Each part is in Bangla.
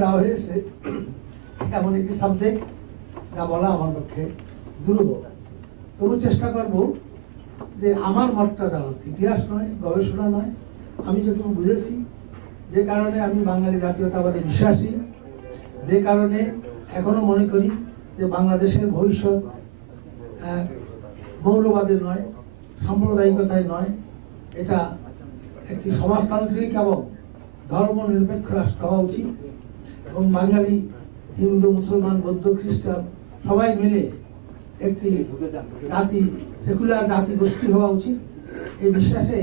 দেওয়া হয়েছে এমন একটি সাবজেক্ট যা বলা আমার পক্ষে দুর্লভ। তবু চেষ্টা করব যে আমার মতটা জানাতে, ইতিহাস নয়, গবেষণা নয়, আমি যেটুকু বুঝেছি, যে কারণে আমি বাঙালি জাতীয়তাবাদে বিশ্বাসী, যে কারণে এখনো মনে করি যে বাংলাদেশের ভবিষ্যৎ মৌলবাদে নয়, সাম্প্রদায়িকতায় নয়, এটা একটি সমাজতান্ত্রিক এবং ধর্ম নিরপেক্ষ রাষ্ট্র হওয়া উচিত এবং বাঙালি হিন্দু, মুসলমান, বৌদ্ধ, খ্রিস্টান সবাই মিলে একটি জাতি, সেকুলার জাতি গোষ্ঠী হওয়া উচিত। এই বিশ্বাসে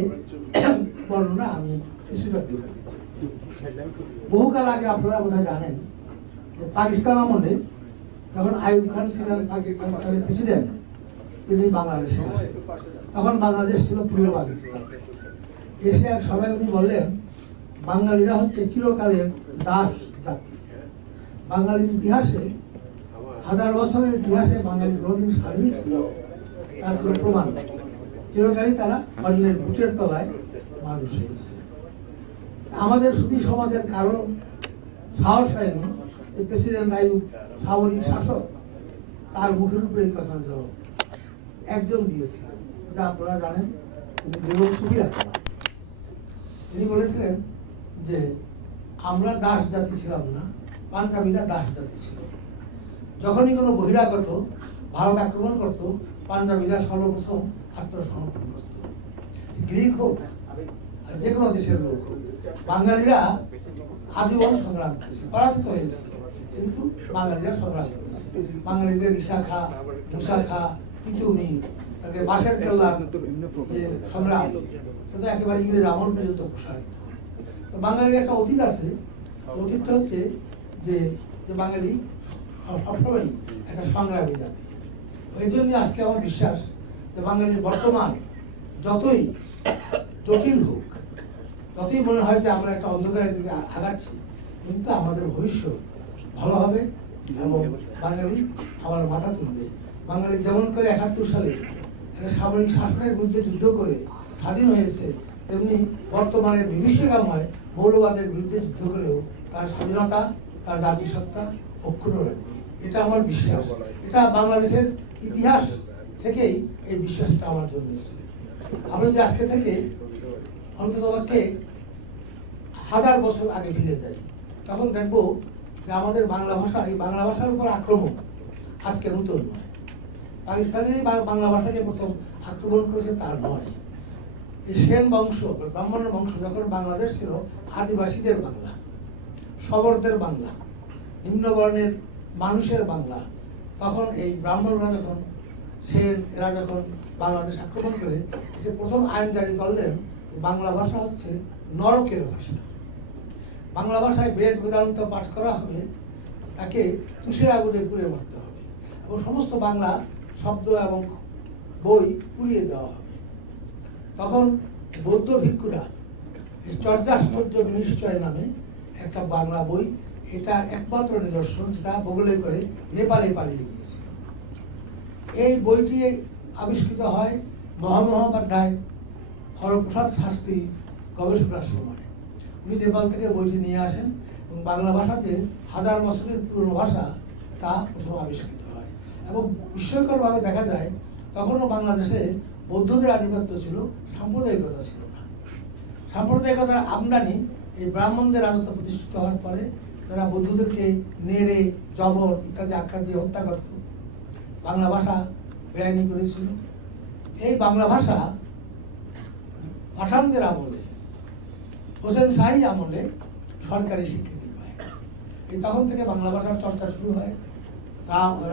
বর্ণনা আমি কিছুটা দিব। বহুকাল আগে আপনারা বোধহয় জানেন যে পাকিস্তান আমলে যখন আইয়ুব খান ছিলেন পাকিস্তানের প্রেসিডেন্ট, তিনি বাংলাদেশে আসেন। তখন বাংলাদেশ ছিল পূর্ব পাকিস্তান। এসে এক সবাই উনি বললেন, বাঙালিরা হচ্ছে চিরকালের দাস জাতি। বাঙালির ইতিহাসে, হাজার বছরের ইতিহাসে বাঙালি কোনদিন স্বাধীন ছিল তার কোনো প্রমাণ নেই। চিরকালই তারা অন্যের বুটের তলায় মানুষ হয়েছে। আমাদের সুধী সমাজের কারো সাহস হয়নি যে প্রেসিডেন্ট আইয়ুব সামরিক শাসক, তার মুখের উপরে এই কথার জবাব একজন দিয়েছিলেন, যা আপনারা জানেন, তিনি বেগম সুফিয়া। তিনি বলেছিলেন যে আমরা দাস জাতি ছিলাম না, পাঞ্জাবিরা দাস জাতি ছিল। যখনই কোনো বহিরাগত ভারত আক্রমণ করত, পাঞ্জাবিরা সর্বপ্রথম আত্মসমর্পণ করত। গ্রিক হোক আর যে কোনো দেশের লোক হোক, বাঙালিরা আজীবন সংগ্রাম করেছে, পরাজিত হয়েছে, কিন্তু বাঙালিরা সংগ্রাম করেছে। বাঙালিদের ইশাখা, মুসাখা, তিতুমি, বাঁশের কেল্লার যে সংগ্রাম, সেটা একেবারে ইংরেজ আমল পর্যন্ত প্রসারিত। তো বাঙালির একটা অতীত আছে। অতীতটা হচ্ছে যে বাঙালি সবসময় একটা সংগ্রামী জাতি। এই জন্য আজকে আমার বিশ্বাস যে বাঙালির বর্তমান যতই জটিল হোক, যতই মনে হয় যে আমরা একটা অন্ধকারের দিকে আগাচ্ছি, কিন্তু আমাদের ভবিষ্যৎ ভালো হবে এবং বাঙালি আবার মাথা তুলবে। বাঙালি যেমন করে 71 সালে একটা সামরিক শাসনের বিরুদ্ধে যুদ্ধ করে স্বাধীন হয়েছে, তেমনি বর্তমানে বিভীষিকাময় মৌলবাদের বিরুদ্ধে যুদ্ধ করেও তার স্বাধীনতা, তার জাতিসত্তা অক্ষুণ্ণ রাখবে। এটা আমার বিশ্বাস। এটা বাংলাদেশের ইতিহাস থেকেই এই বিশ্বাসটা আমার জন্মেছে। আমরা যদি আজকে থেকে অন্ততপক্ষে 1000 বছর আগে ফিরে যাই, তখন দেখবো যে আমাদের বাংলা ভাষা, এই বাংলা ভাষার উপর আক্রমণ আজকে নতুন নয়। পাকিস্তানেরই বাংলা ভাষাকে প্রথম আক্রমণ করেছে তার নয়। এই সেন বংশ, ব্রাহ্মণের বংশ যখন বাংলাদেশ ছিল আদিবাসীদের বাংলা, শবরদের বাংলা, নিম্নবর্ণের মানুষের বাংলা, তখন এই ব্রাহ্মণরা যখন, সেন, এরা যখন বাংলাদেশ আক্রমণ করে, সে প্রথম আইন জারি করলেন বাংলা ভাষা হচ্ছে নরকের ভাষা। বাংলা ভাষায় বেদ বেদান্ত পাঠ করা হবে, তাকে তুষের আগুনে পুড়ে মারতে হবে এবং সমস্ত বাংলা শব্দ এবং বই পুড়িয়ে দেওয়া হবে। তখন বৌদ্ধ ভিক্ষুরা এই চর্যাশ্চর্য বিনিশ্চয় নামে একটা বাংলা বই, এটা একমাত্র নিদর্শন যেটা ভূগোলে করে নেপালে পালিয়ে গিয়েছে। এই বইটি আবিষ্কৃত হয় মহামহোপাধ্যায় হরপ্রসাদ শাস্ত্রী গবেষণার সময়। উনি নেপাল থেকে বইটি নিয়ে আসেন এবং বাংলা ভাষাতে 1000 বছরের পুরনো ভাষা তা প্রথম আবিষ্কৃত হয়। এবং বিস্ময়করভাবে দেখা যায় তখনও বাংলাদেশে বৌদ্ধদের আধিপত্য ছিল, সাম্প্রদায়িকতা ছিল না। সাম্প্রদায়িকতার আমদানি এই ব্রাহ্মণদের রাজত্ব প্রতিষ্ঠিত হওয়ার পরে তারা বৌদ্ধদেরকে নেড়ে, জবর ইত্যাদি আখ্যা দিয়ে হত্যা করত, বাংলা ভাষা বেআইনি করেছিল। এই বাংলা ভাষা পাঠানদের আমলে, হোসেন শাহী আমলে সরকারি স্বীকৃতি পায়। এই তখন থেকে বাংলা ভাষার চর্চা শুরু হয়।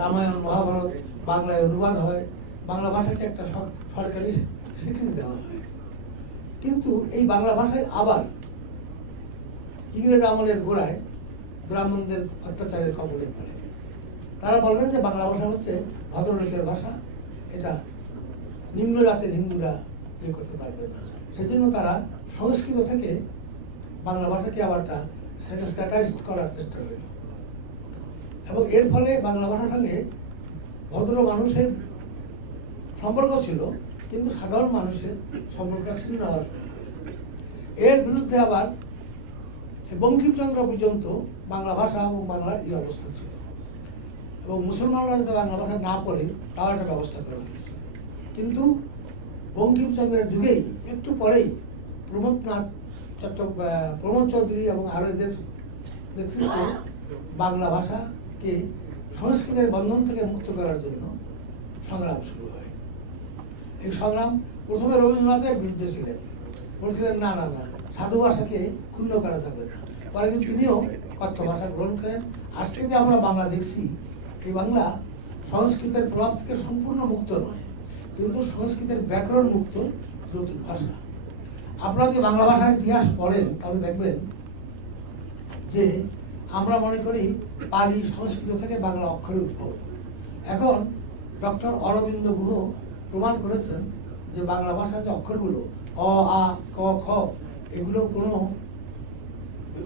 রামায়ণ, মহাভারত বাংলায় অনুবাদ হয়, বাংলা ভাষাকে একটা সরকারি স্বীকৃতি দেওয়া হয়। কিন্তু এই বাংলা ভাষায় আবার ইংরেজ আমলের গোড়ায় ব্রাহ্মণদের অত্যাচারের কবলে পড়ে। তারা বলবেন যে বাংলা ভাষা হচ্ছে ভদ্রলোকের ভাষা, এটা নিম্ন জাতের হিন্দুরা ইয়ে করতে পারবে না। সেজন্য তারা সংস্কৃত থেকে বাংলা ভাষাকে আবার স্ট্যাটাইজড করার চেষ্টা করল এবং এর ফলে বাংলা ভাষার সঙ্গে ভদ্র মানুষের সম্পর্ক ছিল, কিন্তু সাধারণ মানুষের সম্পর্ক ছিন্ন হওয়া শুরু করে। এর বিরুদ্ধে আবার বঙ্কিমচন্দ্র পর্যন্ত বাংলা ভাষা এবং বাংলার এই অবস্থা ছিল, এবং মুসলমানরা যাতে বাংলা ভাষা না পড়ে তাও একটা ব্যবস্থা করা হয়েছে। কিন্তু বঙ্কিমচন্দ্রের যুগেই একটু পরেই প্রমোদ চৌধুরী এবং আরো এদের নেতৃত্বে বাংলা ভাষাকে সংস্কৃতের বন্ধন থেকে মুক্ত করার জন্য সংগ্রাম শুরু হয়। এই সংগ্রাম প্রথমে রবীন্দ্রনাথের বিরুদ্ধে ছিলেন, বলছিলেন না না না, সাধু ভাষাকে ক্ষুণ্ণ করা যাবে না। পরে কিন্তু তিনিও কথ্য ভাষা গ্রহণ করেন। আজকে যে আমরা বাংলা দেখছি, এই বাংলা সংস্কৃতের প্রভাব থেকে সম্পূর্ণ মুক্ত নয়, কিন্তু সংস্কৃতের ব্যাকরণ মুক্ত নতুন ভাষা। আপনারা যদি বাংলা ভাষার ইতিহাস পড়েন তাহলে দেখবেন যে আমরা মনে করি পালি সংস্কৃত থেকে বাংলা অক্ষরের উদ্ভব। এখন ডক্টর অরবিন্দ গুহ প্রমাণ করেছেন যে বাংলা ভাষার যে অক্ষরগুলো অ আ ক খ, এগুলো কোনো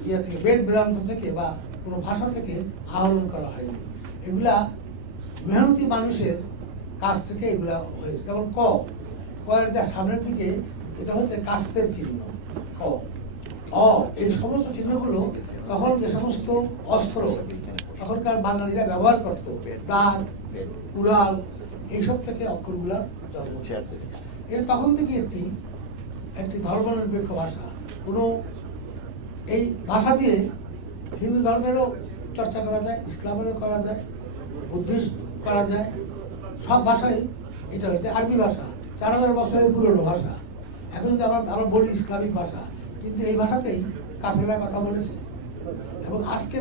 ইয়ে থেকে বেদ বেদান্ত থেকে বা কোনো ভাষা থেকে আহরণ করা হয়নি। এগুলা মেহনতি মানুষের কাছ থেকে এগুলা হয়েছে। যেমন ক, কয়ের যা সামনের দিকে, এটা হচ্ছে কাস্তের চিহ্ন। ক, অ, এই সমস্ত চিহ্নগুলো তখন যে সমস্ত অস্ত্র তখনকার বাঙালিরা ব্যবহার করতো, দাগ, কুড়াল, এইসব থেকে অক্ষরগুলার জন্ম হয়েছে। এটা তখন থেকে একটি ধর্মনিরপেক্ষ ভাষা। কোনো এই ভাষা দিয়ে হিন্দু ধর্মেরও চর্চা করা যায়, ইসলামেরও করা যায়, বুদ্ধিস্ট করা যায়, সব ভাষাই এটা হয়েছে। আরবি ভাষা 4000 বছরের পুরনো ভাষা। এখন যদি আমরা বলি ইসলামিক ভাষা, কিন্তু এই ভাষাতেই কাফেররা কথা বলেছে। এবং আজকে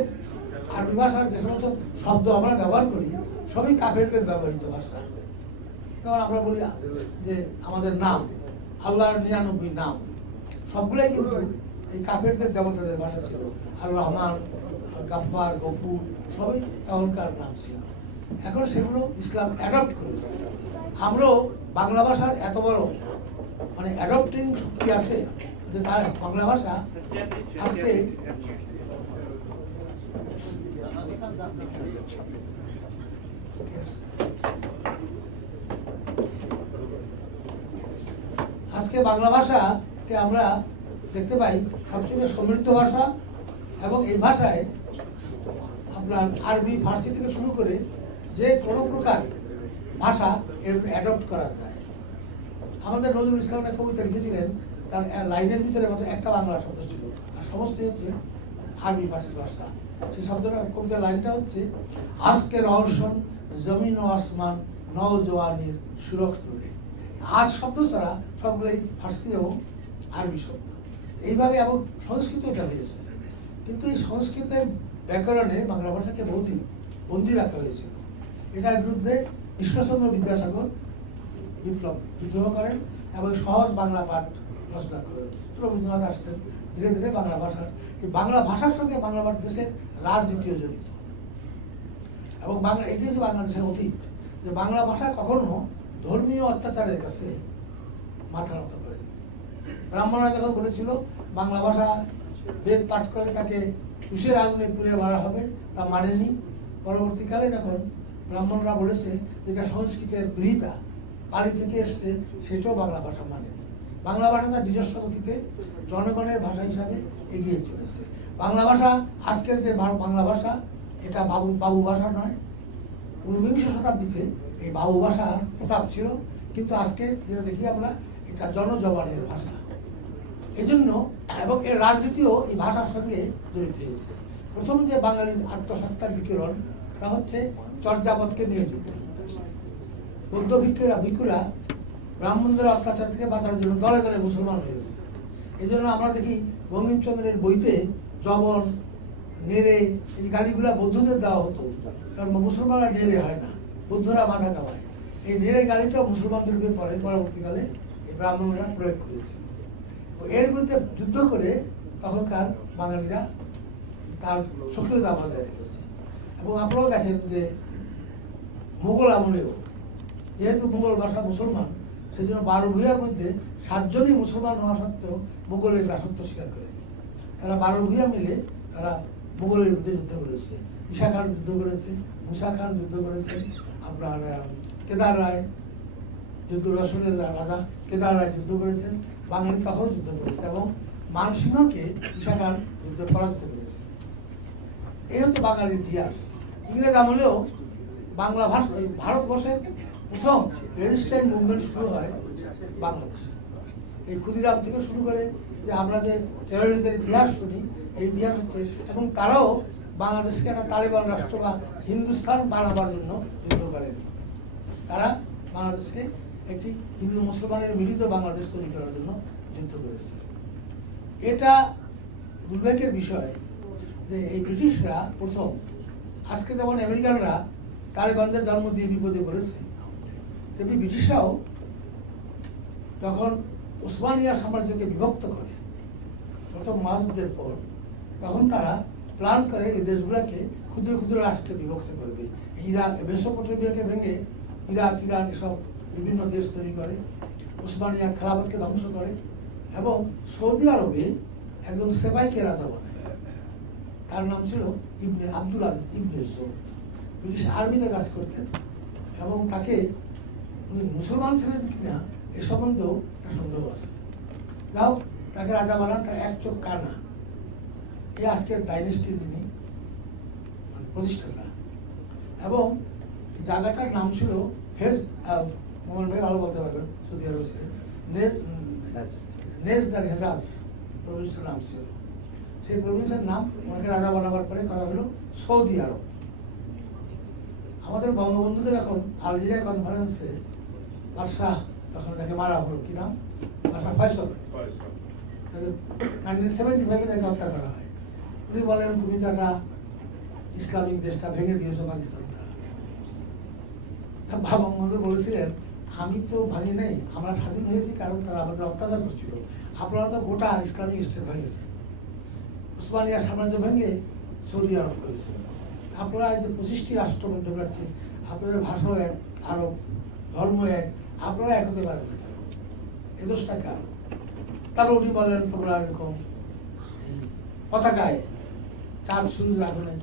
আরবি ভাষার যে সমস্ত শব্দ আমরা ব্যবহার করি সবই কাফেরদের ব্যবহৃত ভাষা। যেমন আমরা বলি যে আমাদের নাম, আল্লাহর 99 নাম, সবগুলোই কিন্তু এই কাফেরদের দেবতাদের ভাষা ছিল। আর রহমান, গাফফার, গফুর সবই তখনকার নাম ছিল। এখন সেগুলো ইসলাম অ্যাডপ্ট করেছে। আমরাও বাংলা ভাষার এত বড় মানে অ্যাডপ্টিং শক্তি আছে যে তার বাংলা ভাষা আজকে বাংলা ভাষাকে আমরা দেখতে পাই সবচেয়ে সমৃদ্ধ ভাষা। এবং এই ভাষায় আপনার আরবি, ফার্সি থেকে শুরু করে যে কোনো প্রকার ভাষা এর অ্যাডপ্ট করা যায়। আমাদের নজরুল ইসলাম একটা কবিতা লিখেছিলেন, তার লাইনের ভিতরে মাত্র একটা বাংলা শব্দ ছিল, আর সমস্ত হচ্ছে আরবি ফার্সি ভাষা। সেই শব্দটা, কবিতার লাইনটা হচ্ছে আজকে রহস্যম জমিন ও আসমান নওজওয়ানির সুরক্ষ দূরে। আজ শব্দ ছাড়া সবগুলোই ফার্সি এবং আরবি শব্দ। এইভাবে এবং সংস্কৃত এটা হয়েছে। কিন্তু এই সংস্কৃতের ব্যাকরণে বাংলা ভাষাকে বহুদিন বন্দী রাখা হয়েছিল। এটার বিরুদ্ধে ঈশ্বরচন্দ্র বিদ্যাসাগর বিদ্রোহ করেন এবং সহজ বাংলা পাঠ রচনা করেন। রবীন্দ্রনাথ আসতেন। ধীরে ধীরে বাংলা ভাষার সঙ্গে বাংলা দেশের রাজনীতিও জড়িত। এবং বাংলা, এটি হচ্ছে বাংলাদেশের অতীত, যে বাংলা ভাষা কখনো ধর্মীয় অত্যাচারের কাছে মাথা নত করেনি। ব্রাহ্মণরা যখন বলেছিল বাংলা ভাষা বেদ পাঠ করে তাকে কুশের আগুনে পুড়ে মারা হবে, তা মানেনি। পরবর্তীকালে যখন ব্রাহ্মণরা বলেছে যেটা সংস্কৃতের গৃহীতা, পালি থেকে এসছে, সেটাও বাংলা ভাষা মানেনি। বাংলা ভাষা তার নিজস্ব গতিতে জনগণের ভাষা হিসাবে এগিয়ে চলেছে। বাংলা ভাষা আজকের যে বাংলা ভাষা, এটা বাবু ভাষা নয়। 19বিংশ শতাব্দীতে এই বাবু ভাষার প্রতাপ ছিল, কিন্তু আজকে যেটা দেখি আমরা, এটা জনজবানের ভাষা। এই জন্য এবং এর রাজনীতিও এই ভাষার সঙ্গে জড়িত হয়েছে। প্রথম যে বাঙালির আত্মসত্তার বিকিরণ, তা হচ্ছে চর্যাপদকে নিয়ে যুদ্ধ। বৌদ্ধ ভিক্ষুরা ব্রাহ্মণদের অত্যাচার থেকে বাঁচার জন্য দলে দলে মুসলমান হয়েছে। এই জন্য আমরা দেখি বঙ্কিমচন্দ্রের বইতে জবন, নেড়ে, এই গালিগুলা বৌদ্ধদের দেওয়া হতো, কারণ মুসলমানরা নেড়ে হয় না, বৌদ্ধরা মাথা কামায়। এই নেড়ে গালিটাও মুসলমানদের উপরে পরবর্তীকালে এই ব্রাহ্মণরা প্রয়োগ করেছিল। তো এর বিরুদ্ধে যুদ্ধ করে তখনকার বাঙালিরা তার সক্রিয়তা বজায় রেখেছে। এবং আপনারাও দেখেন যে মোগল আমলেও, যেহেতু মোগল ভাষা মুসলমান, সেই জন্য 12 ভূঁইয়ার মধ্যে 7 জনই মুসলমান হওয়া সত্ত্বেও মোগলের দাসত্ব স্বীকার করেনি। তারা 12 ভূঁইয়া মিলে তারা মোগলের বিরুদ্ধে যুদ্ধ করেছে। ঈশা খান যুদ্ধ করেছে, মুসা খান যুদ্ধ করেছেন, আপনার কেদার রায় যুদ্ধ, রসুলের রাজা কেদার রায় যুদ্ধ করেছেন, বাঙালি তখনও যুদ্ধ করেছে এবং মানসিংহকে ঈশা খান যুদ্ধে পরাজিত করেছে। এই হচ্ছে বাঙালির ইতিহাস। ইংরেজ আমলেও বাংলা ভাষা, ভারতবর্ষের প্রথম রেজিস্ট্যান্ট মুভমেন্ট শুরু হয় বাংলাদেশে। এই ক্ষুদিরাম থেকে শুরু করে যে আমরা যে টেররিস্টদের ইতিহাস শুনি, এই ইতিহাস হচ্ছে, এবং তারাও বাংলাদেশকে একটা তালেবান রাষ্ট্র বা হিন্দুস্তান বানাবার জন্য যুদ্ধ করেনি। তারা বাংলাদেশকে একটি হিন্দু মুসলমানের মিলিত বাংলাদেশ তৈরি করার জন্য যুদ্ধ করেছে। এটা দুর্ভাগ্যের বিষয় যে এই ব্রিটিশরা প্রথম, আজকে যেমন আমেরিকানরা তালেবানদের জন্ম দিয়ে বিপদে পড়েছে, তেমনি ব্রিটিশরাও যখন ওসমানিয়া সাম্রাজ্যকে বিভক্ত করে প্রথম মহাযুদ্ধের পর, তখন তারা প্ল্যান করে এই দেশগুলোকে ক্ষুদ্র ক্ষুদ্র রাষ্ট্রে বিভক্ত করবে। ইরাক, মেসোপটেমিয়াকে ভেঙে ইরাক, ইরান এসব বিভিন্ন দেশ তৈরি করে, ওসমানিয়া খেলাফতকে ধ্বংস করে, এবং সৌদি আরবে একজন সেবাইকে রাজা বনে। তার নাম ছিল ইবনে আব্দুল আজিজ ইবনে সৌদ। ব্রিটিশ আর্মিতে কাজ করতেন, এবং তাকে উনি মুসলমান ছিলেন কিনা এ সম্বন্ধেও একটা সন্দেহ আছে। যাও, তাকে রাজা বানান, তার এক চোখ কানা। এই আজকের ডাইনেস্টির যিনি মানে প্রতিষ্ঠাতা, এবং জায়গাটার নাম ছিল মোহাম্মদ ভাই ভালো বলতে পারবেন, সৌদি আরবে ছিলেন, নেজদার হেজাজ প্রভিন্সের নাম ছিল। সেই প্রভিন্সের নাম ওনাকে রাজা বানাবার পরে করা হলো সৌদি আরব। আমাদের বঙ্গবন্ধুদের এখন আলজেরিয়া কনফারেন্সে বাদশাহ, তখন তাকে মারা হলো, কি নাম, বাদশাহ ফয়সল, 1975 তাকে হত্যা করা হয়। উনি বলেন, তুমি তো একটা ইসলামিক দেশটা ভেঙে দিয়েছো, পাকিস্তানটা। বঙ্গবন্ধু বলেছিলেন, আমি তো ভাঙি নাই, আমরা স্বাধীন হয়েছি কারণ তারা আমাদের অত্যাচার করছিল। আপনারা তো গোটা ইসলামিক স্টেট ভেঙেছে, ওসমানিয়া সাম্রাজ্য ভেঙে সৌদি আরব করেছিল। আপনারা এই যে 25টি রাষ্ট্র মধ্যে পাচ্ছেন, আপনাদের ভাষাও এক, আরব ধর্ম এক, আপনারা এক হতে পারবেন না, এ দোষটা কার? তারপর উনি বলেন, তোমরা এরকম এই পতাকায় চাঁদ সূর্য রাখো নাই।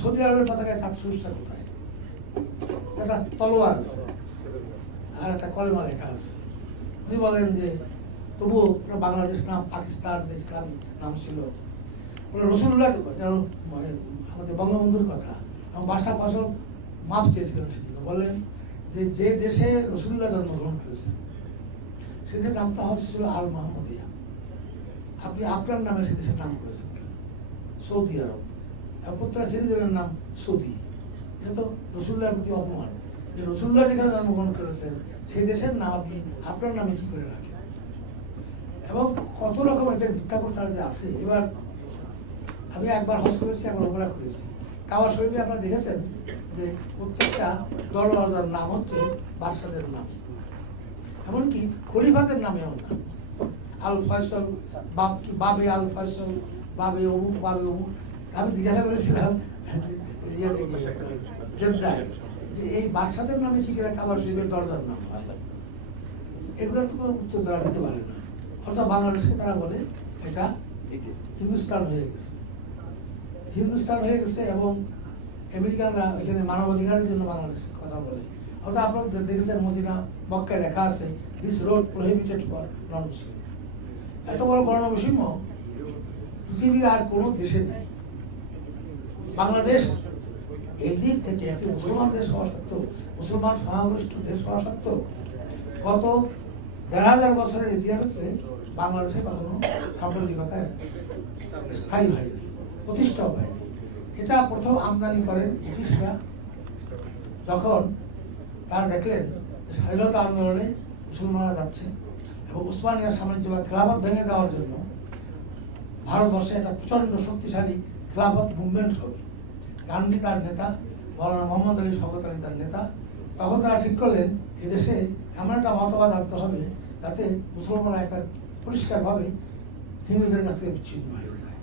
সৌদি আরবের পতাকায় চাঁদ সূর্যটা কোথায়? একটা তলোয়ার আছে আর একটা কলেমা লেখা আছে। উনি বলেন যে তবুও বাংলাদেশ নাম পাকিস্তান ইসলামী নাম ছিল। রসুল্লাহ, আমাদের বঙ্গবন্ধুর কথা, এবং বাদশাহ ফয়সল মাপ চেয়েছিলেন সেদিন, বললেন যে যে দেশে রসুল্লাহ জন্মগ্রহণ করেছেন সে দেশের নামটা হচ্ছিল আল মাহমুদিয়া। আপনি আপনার নামে সে দেশের নাম করেছেন কেন? সৌদি আরব। পুত্রা সিরিজের নাম সৌদি। এটা তো রসুল্লাহর প্রতি অপমান যে রসুল্লাহ যেখানে জন্মগ্রহণ করেছেন সেই দেশের নাম আপনি আপনার নামে কি করে রাখেন? এবং কত রকম এদের মিথ্যাপ্রচার যে আছে। এবার আমি একবার হজ করেছি, একবার ওমরা করেছি। কাবা শরীফে আপনারা দেখেছেন যে প্রত্যেকটা দরওয়াজার নাম হচ্ছে বাদশাদের নামে, এমনকি খলিফাদের নামেও না। আল ফয়সল, বাবে আল ফয়সল, বাবে অমুক, বাবে অমুক। আমি জিজ্ঞাসা করেছিলাম জেদ্দায় যে এই বাদশাদের নামে কি করে কাবা শরীফের দরজার নাম হয়? এগুলোর তো কোনো উত্তর তারা দিতে পারে না। অর্থাৎ বাংলাদেশকে তারা বলে এটা হিন্দুস্তান হয়ে গেছে, হিন্দুস্তান হয়ে গেছে। এবং আমেরিকানরা এখানে মানবাধিকারের জন্য বাংলাদেশের কথা বলে। অর্থাৎ আপনারা দেখেছেন মদিনা মক্কায় লেখা আছে, দিস রোড প্রহিবিটেড ফর নন মুসলিম। এত বড় বর্ণবৈষম্য পৃথিবীর আর কোনো দেশে নেই। বাংলাদেশ এই দিক থেকে একটি মুসলমান দেশ হওয়া সত্ত্বেও, মুসলমান সংখ্যাগরিষ্ঠ দেশ হওয়া সত্ত্বেও, গত ১,৫০০ বছরের ইতিহাসে বাংলাদেশে কখনো সাম্প্রদায়িকতায় স্থায়ী হয়নি, প্রতিষ্ঠাও হয়নি। এটা প্রথম আমদানি করেন ব্রিটিশরা, যখন তারা দেখলেন স্বাধীনতা আন্দোলনে মুসলমানরা যাচ্ছে এবং উসমানিয়া সাম্রাজ্য বা খেলাফত ভেঙে দেওয়ার জন্য ভারতবর্ষে একটা প্রচণ্ড শক্তিশালী খেলাফত মুভমেন্ট হবে। গান্ধী তার নেতা, মৌলানা মোহাম্মদ আলী শওকত আলী তার নেতা। তখন তারা ঠিক করলেন এদেশে এমন একটা মতবাদ আনতে হবে যাতে মুসলমানরা একটা পরিষ্কারভাবে হিন্দুদের কাছ থেকে বিচ্ছিন্ন হয়ে যায়।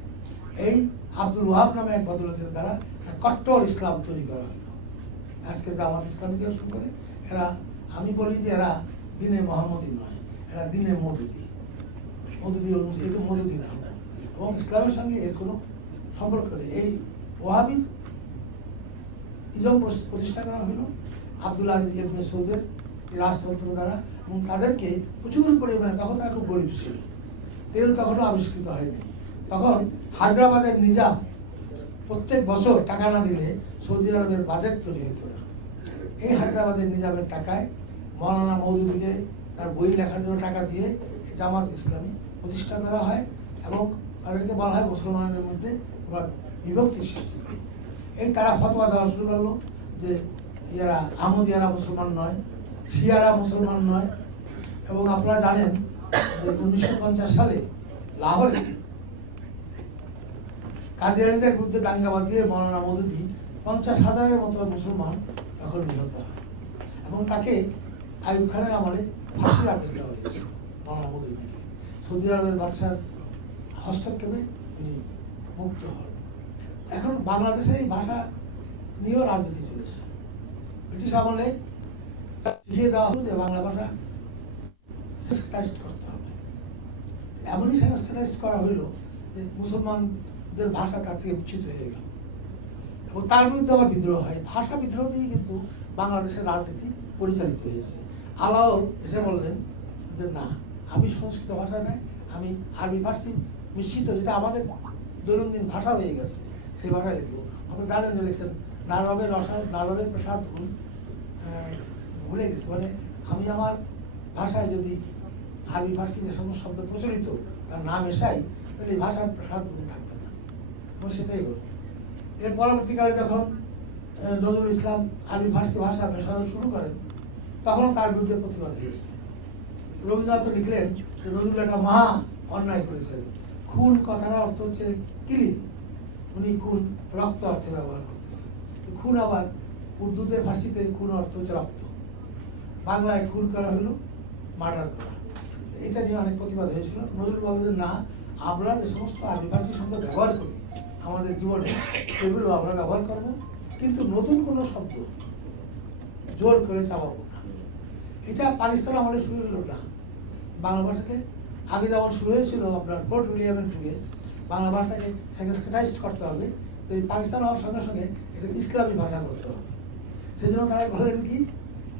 এই আব্দুল ওয়াহাব নামে এক ভদ্রলোকের দ্বারা কট্টর ইসলাম তৈরি করা হলো। আজকে জামাত ইসলামী থেকে শুরু করে এরা, আমি বলি যে এরা দিনে মোহাম্মদী নয়, এরা দিনে মদুদি, এরকম মদুদি নাম, এবং ইসলামের সঙ্গে এর কোনো সম্পর্ক নেই। এই ওয়াহাবির ইজম প্রতিষ্ঠা করা হলো আব্দুল আজিজ ইবনে সৌদের রাজতন্ত্র দ্বারা, এবং তাদেরকে প্রচুর পরিমাণে, তখন তারা খুব গরিব ছিল, তেল তখনও আবিষ্কৃত হয়নি। তখন হায়দ্রাবাদের নিজাম প্রত্যেক বছর টাকা না দিলে সৌদি আরবের বাজেট তৈরি হতো না। এই হায়দ্রাবাদের নিজামের টাকায় মৌলানা মৌদুদিকে তার বই লেখার জন্য টাকা দিয়ে জামাত ইসলামী প্রতিষ্ঠা করা হয় এবং তাদেরকে বলা হয় মুসলমানদের মধ্যে বিভক্তি সৃষ্টি করে। এই তারা ফতোয়া দেওয়া শুরু করলো যে ইয়ারা আহমদিয়ারা মুসলমান নয়, শিয়ারা মুসলমান নয়। এবং আপনারা জানেন যে 1950 সালে লাহোরে কাদিয়ানীদের বিরুদ্ধে দাঙ্গা বাঁধিয়ে মৌলানা মৌদুদি 50,000-এর মতো মুসলমান তখন নিহত হয় এবং তাকে আইয়ুব খানের আমলে ফাঁসির আদেশ দেওয়া হয়েছিল মৌলানা মৌদুদিকে। সৌদি আরবের বাদশার হস্তক্ষেপে তিনি মুক্ত হন। এখন বাংলাদেশে এই ভাষা নিয়েও রাজনীতি চলেছে। ব্রিটিশ আমলে শিখিয়ে দেওয়া হলো যে বাংলা ভাষা সংস্কৃতাইজড করতে হবে। এমনই সংস্কৃতাইজড করা হইল যে মুসলমানদের ভাষা তার থেকে বিচ্ছিন্ন হয়ে গেল এবং তার বিরুদ্ধে আবার বিদ্রোহ হয়। ভাষা বিদ্রোহ দিয়ে কিন্তু বাংলাদেশের রাজনীতি পরিচালিত হয়েছে। আলাও এসে বললেন যে না, আমি সংস্কৃত ভাষা নয়, আমি আরবি ফার্সি মিশ্রিত, যেটা আমাদের দৈনন্দিন ভাষা হয়ে গেছে, সেই ভাষায় লিখবো। আপনি জানেন যে লিখছেন নারবের রসায়ন, নারবের প্রসাদ গুণ ভুলে গেছে, মানে আমি আমার ভাষায় যদি আরবি ফার্সি যে সমস্ত শব্দ প্রচলিত তার নাম এসাই, তাহলে এই ভাষার প্রসাদ গুণ থাকবে না। এবং সেটাই হলো। এর পরবর্তীকালে যখন নজরুল ইসলাম আরবি ফার্সি ভাষা মেশানো শুরু করেন, তখনও তার বিরুদ্ধে প্রতিবাদ হয়েছে। রবীন্দ্রনাথ লিখলেন যে নজরুল একটা মহা অন্যায় করেছেন। খুন কথার অর্থ হচ্ছে কিলিং, উনি খুন রক্ত অর্থে ব্যবহার করতেছেন। খুন আবার উর্দুতে ফার্সিতে খুন অর্থ হচ্ছে রক্ত, বাংলায় খুন করা হলো মার্ডার করা। এটা নিয়ে অনেক প্রতিবাদ হয়েছিল। নজরুল বললেন না, আমরা যে সমস্ত আরবি ফার্সি শব্দ ব্যবহার করি আমাদের জীবনে, সেগুলো আমরা ব্যবহার করব, কিন্তু নতুন কোনো শব্দ জোর করে চাপাবো না। এটা পাকিস্তান আমলে শুরু হলো না। বাংলা ভাষাকে আগে যেমন শুরু হয়েছিল আপনার ফোর্ট উইলিয়ামের যুগে, বাংলা ভাষাটাকে সংস্কৃতাইজড করতে হবে, তো এই পাকিস্তান হওয়ার সঙ্গে সঙ্গে এটা ইসলামী ভাষা করতে হবে। সেই জন্য তারা বলেন কি,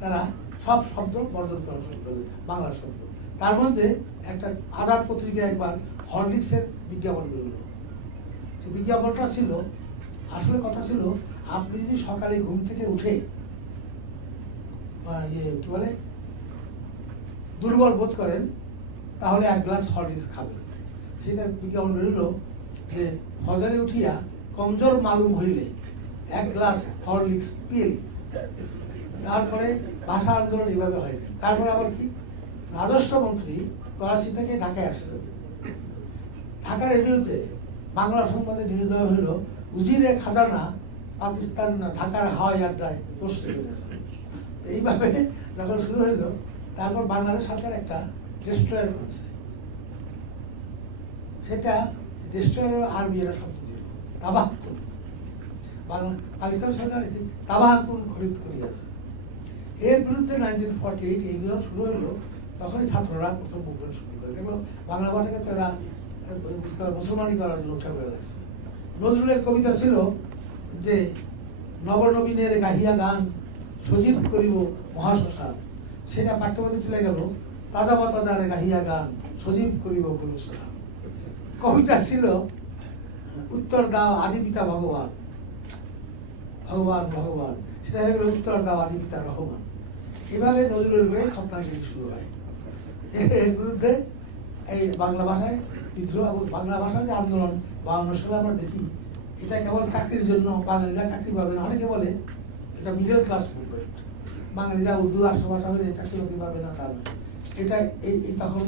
তারা সব শব্দ বর্জন করা শুরু করবে, বাংলা শব্দ। তার মধ্যে একটা আজাদ পত্রিকা একবার হরলিক্সের বিজ্ঞাপন বেরোল। সেই বিজ্ঞাপনটা ছিল, আসলে কথা ছিল, আপনি যদি সকালে ঘুম থেকে উঠে কি বলে দুর্বল বোধ করেন, তাহলে 1 গ্লাস হরলিক্স খাবে। সেটার বিজ্ঞাপন বেরোলো যে ফজরে উঠিয়া কমজোর মালুম হইলে 1 গ্লাস হরলিক্স পিয়েলি। তারপরে ভাষা আন্দোলন এইভাবে হয়নি। তারপরে আবার কি, রাজস্বমন্ত্রী করাচি থেকে ঢাকায় আসছেন, ঢাকা রেডিওতে বাংলা সংবাদে নিউজ দেওয়া হইল উজিরে খাজানা পাকিস্তান ঢাকার হাওয়াই আড্ডায় বসতে পেরেছে। এইভাবে যখন শুরু হইল, তারপর বাংলাদেশ সরকার একটা ডেস্ট্রয়ার করেছে। সেটা ডেস্ট্রয়ার আরবি একটা শব্দ দিল, তাবাহকুন। পাকিস্তান সরকার এটি তাবাহকুন খরিদ করিয়াছে। এর বিরুদ্ধে 1948 এইগুলো শুরু হলো, তখনই ছাত্ররা প্রথম মুভমেন্ট শুরু করে দেখলো বাংলা ভাষাকে তারা মুসলমানি করার জন্য উঠে বেড়ে লাগছে। নজরুলের কবিতা ছিল যে নবনবীনের গাহিয়া গান সজীব করিব মহাশ্মশান, সেটা পাঠ্যপথে চলে গেল তাজা পাতাদারে গাহিয়া গান সজীব করিব গুরুসালাম। কবিতা ছিল উত্তর দাও আদি পিতা ভগবান, ভগবান ভগবান, সেটা হয়ে গেল উত্তর দাও আদি পিতা রহমান। এভাবে নজরুলের বইয়ে খতনাগিরি শুরু হয়। এর বিরুদ্ধে এই বাংলা ভাষায় বিদ্রোহ এবং বাংলা ভাষার যে আন্দোলন 52 সালে আমরা দেখি, এটা কেবল চাকরির জন্য, বাঙালিরা চাকরি পাবে না। অনেকে বলে এটা মিডল ক্লাস মুভমেন্ট, বাঙালিরা উর্দু আর্য ভাষা হলে চাকরি বাকরি পাবে না, তা নয়। এটা এই তখন